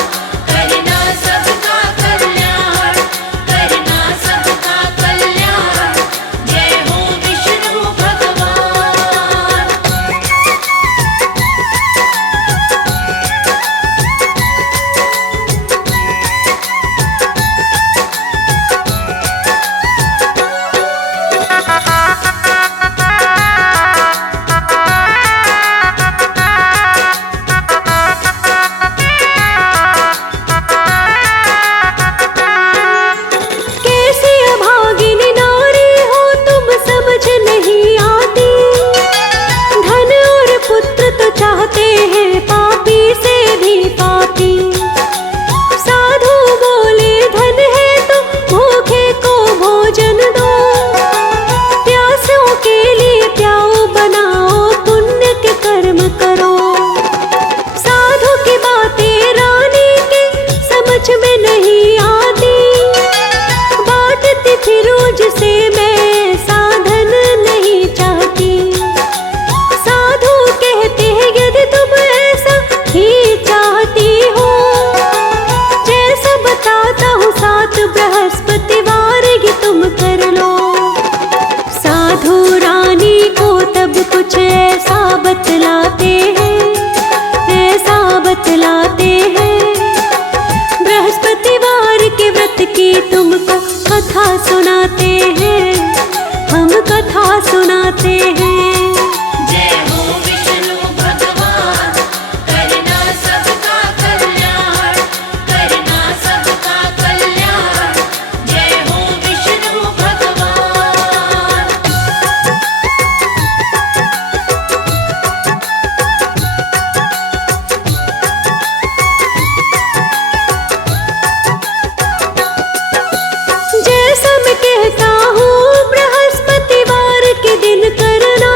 करना सबका कल्याण, करना सबका कल्याण। जय हो विष्णु भगवान। बतलाते हैं। बृहस्पतिवार के व्रत की तुमको कथा सुनाते हैं, हम कथा सुनाते हैं। जय हो विष्णु भगवान, करना सबका कल्याण, करना सबका कल्याण। जय हो विष्णु भगवान। जैसा मैं कहता हूँ बृहस्पतिवार के दिन करना,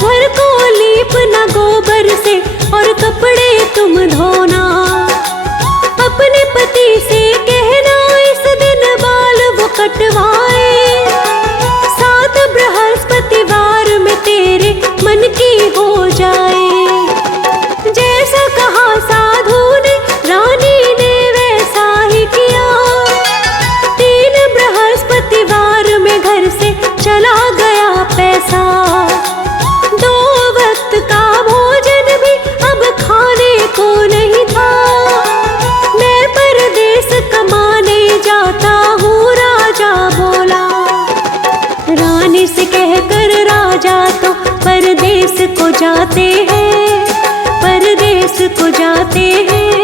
घर को लीपना गोबर से और कपड़े तुम धोना। अपने पति से कहना इस दिन बाल वो कटवाए, सात बृहस्पतिवार में तेरे मन की हो जाए। जैसा कहा साधु ने रानी ने वैसा ही किया, तीन बृहस्पतिवार में घर से चला गया पैसा। दो वक्त का भोजन भी अब खाने को नहीं था। मैं परदेस कमाने जाता हूँ, राजा बोला। रानी से कहकर राजा तो परदेस को जाते हैं, परदेस को जाते हैं।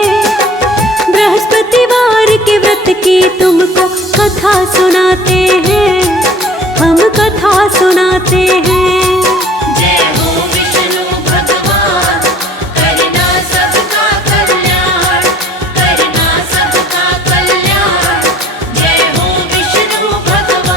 बृहस्पतिवार के व्रत की तुमको कथा सुनाते हैं, हम कथा सुनाते हैं। जय हो विष्णु भगवान, करना सबका कल्याण, करना सबका कल्याण। जय हो विष्णु भगवान।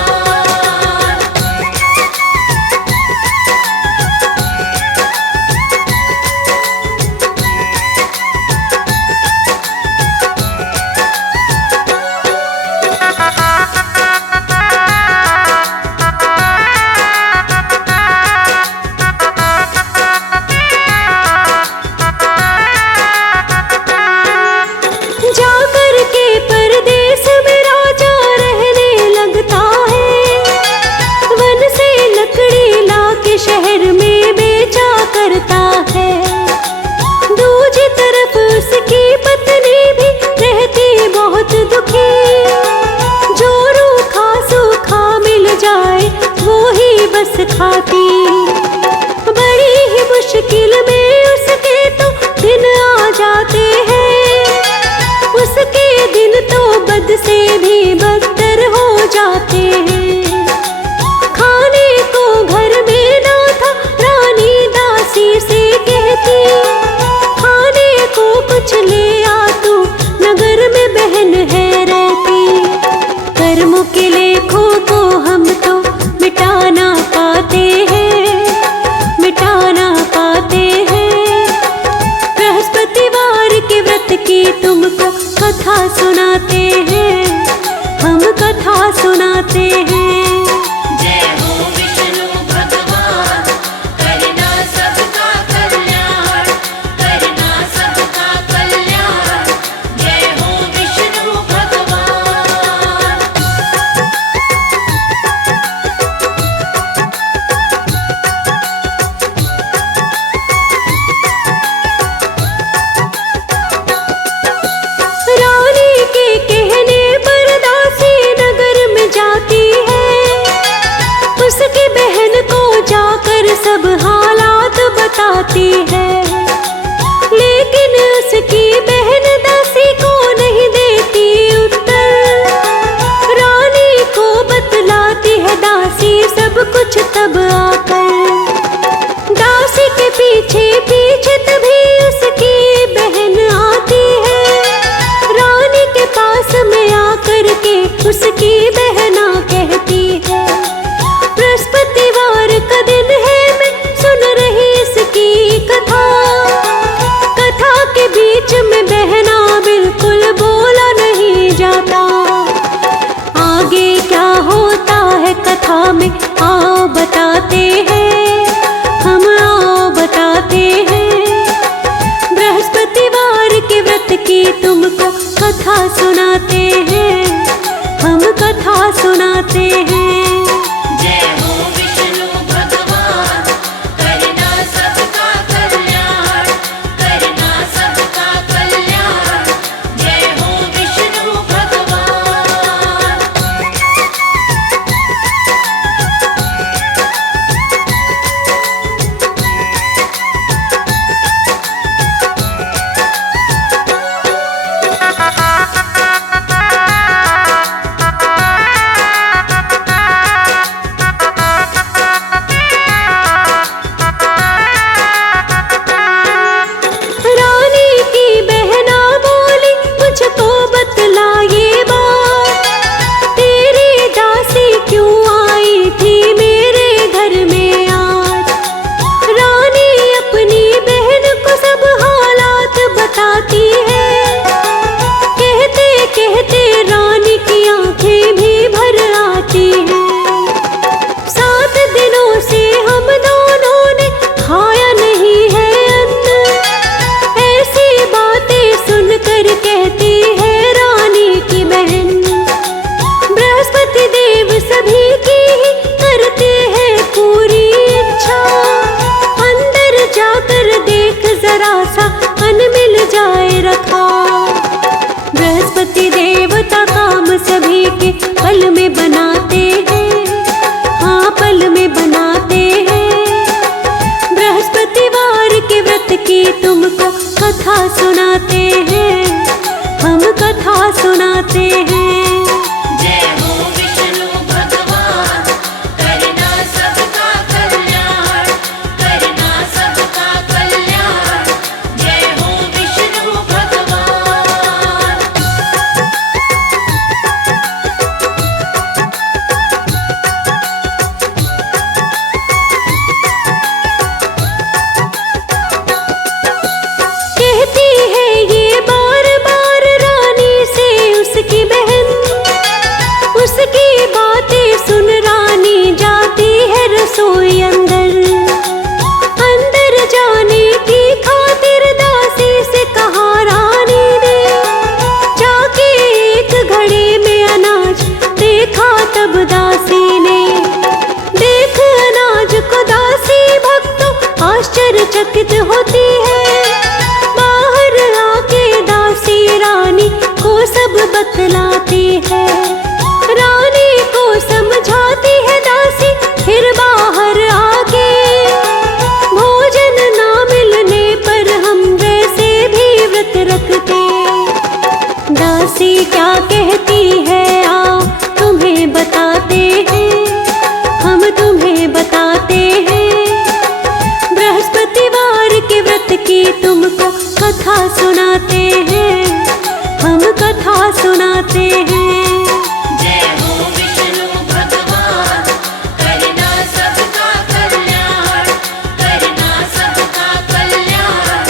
जाकर के परदेस में राजा रहने लगता है, वन से लकड़ी ला के शहर में बेचा करता है। दूसरी तरफ उसकी पत्नी भी रहती बहुत दुखी, जो रूखा सूखा मिल जाए वो ही बस खाती। बड़ी ही मुश्किल में उसके तो दिन आ जाते हैं, उसके दिन तो बद से भी बदतर हो जाते हैं। खाने को घर में ना था, रानी दासी से कहती, खाने को कुछ ले आ तू, नगर में बहन है रहती। कर्मों के लेखों को हम तो मिटाना पाते हैं, मिटाना पाते हैं। बृहस्पतिवार के व्रत की तुमको कथा सुनाते हैं, हम कथा सुनाते हैं। जय हो विष्णु भगवान, करना सबका कल्याण, करना सबका कल्याण। जय हो विष्णु भगवान। रानी के कहने पर दासी नगर में जाती है, उसकी बहन को जाकर सब हालात बताती है। लेकिन उसकी बहन दासी को नहीं देती उत्तर, रानी को बतलाती है दासी सब कुछ तब आकर। दासी के पीछे पीछे तभी उसकी बहन आती है, रानी के पास में आकर के उसकी बहना कहती है, बृहस्पतिवार का दिन है मैं सुन रही इसकी कथा। कथा के बीच में बहना बिल्कुल बोला नहीं जाता। आगे क्या होता है कथा में आओ बताते हैं, हम आओ बताते हैं। बृहस्पतिवार के व्रत की तुमको कथा सुनाते हैं, हम कथा सुनाते हैं। जय हो विष्णु भगवान, करना सबका कल्याण, करना सब जरा सा अन्न मिल जाए रखा। बृहस्पति देवता काम सभी के पल में बनाते हैं, हाँ पल में बनाते हैं। बृहस्पतिवार के व्रत की तुमको कथा सुनाते हैं, हम कथा सुनाते हैं। जय हो विष्णु भगवान, करना सबका कल्याण, करना सबका कल्याण। जय हो विष्णु भगवान। कहती है ये बार बार रानी से उसकी बहन, उसकी बातें सुन रानी जाती है रसोई अंदर। अंदर जाने की खातिर दासी से कहा रानी ने, जाके एक घड़े में अनाज देखा तब दासी ने। देख अनाज को दासी भक्तों आश्चर्यचकित होती है। बाहर आके दासी रानी को सब बतलाती है, रानी को समझाती है दासी। फिर बाहर आके भोजन ना मिलने पर हम वैसे भी व्रत रखते। दासी क्या कहती है आओ तुम्हें बताते हैं, हम तुम्हें बताते हैं। बृहस्पतिवार के व्रत की तुमको कथा सुनाते हैं, हम कथा सुनाते हैं। जय हो विष्णु भगवान, करना सबका कल्याण, करना सबका कल्याण।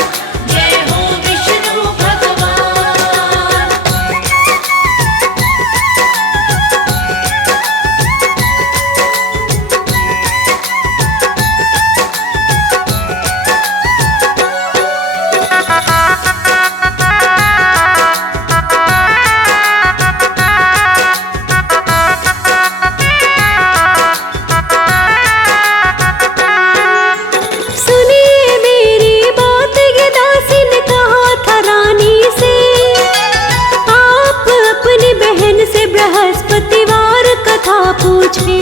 जय हो विष्णु भगवान। सुनिए मेरी बात, ये दासी ने कहा था रानी से, आप अपनी बहन से बृहस्पतिवार कथा पूछे।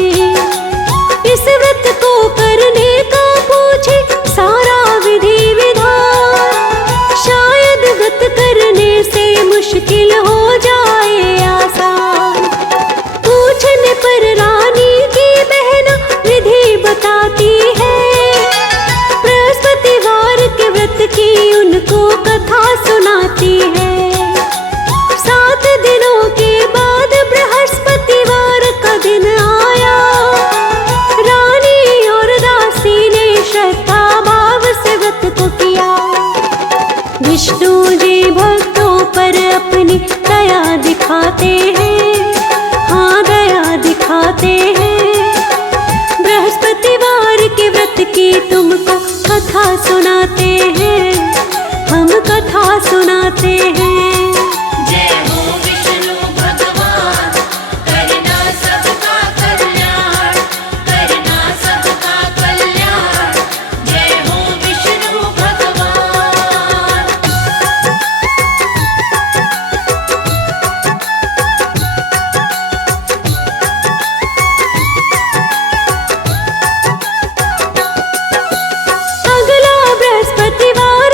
इस व्रत को करने का पूछे सारा विधि विधान, शायद व्रत करने से मुश्किल हो जाए आसान। पूछने पर रानी की बहन विधि बताती है, बृहस्पतिवार के व्रत की उनको कथा सुनाती है। 7 दिनों के बाद बृहस्पतिवार का दिन आया। रानी और दासी ने श्रद्धा भाव से व्रत को किया। विष्णु जी भक्तों पर अपनी दया दिखाते हैं, हाँ दया दिखाते हैं। बृहस्पतिवार के व्रत की तुमको कथा सुनाते हैं, हम कथा सुनाते हैं। जय हो विष्णु भगवान, करना सबका कल्याण, करना सबका कल्याण। जय हो विष्णु भगवान। अगला बृहस्पतिवार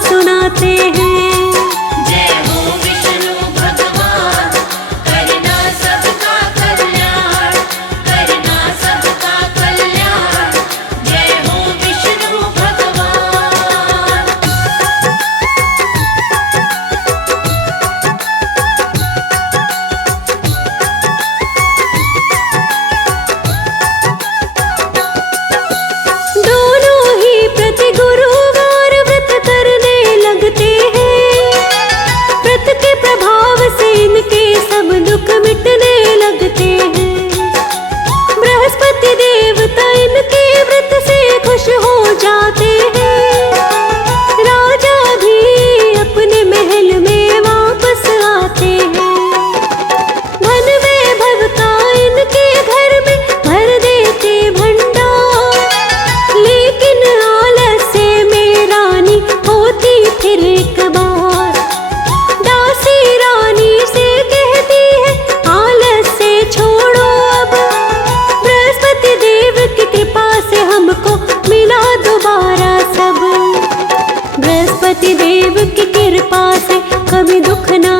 सुनाते हैं। जय हो विष्णु भगवान, करना सबका कल्याण, करना सबका कल्याण। जय हो विष्णु भगवान। दोनों ही प्रति गुरुवार व्रत करने लगते हैं। व्रत के प्रभाव से इनके सब दुख मिटने लगते हैं। बृहस्पति देवता इनके व्रत से खुश हो जाते हैं। राजा भी अपने महल में वापस आते हैं। धन वैभव का इनके घर में भर देते भंडार। लेकिन आलस्य में रानी होती फिर एक बार। दासी रानी से कहती है आलस्य छोड़ो अब। बृहस्पति देव की कृपा से हमको मिला दोबारा सब। बृहस्पति देव की कृपा से कभी दुख न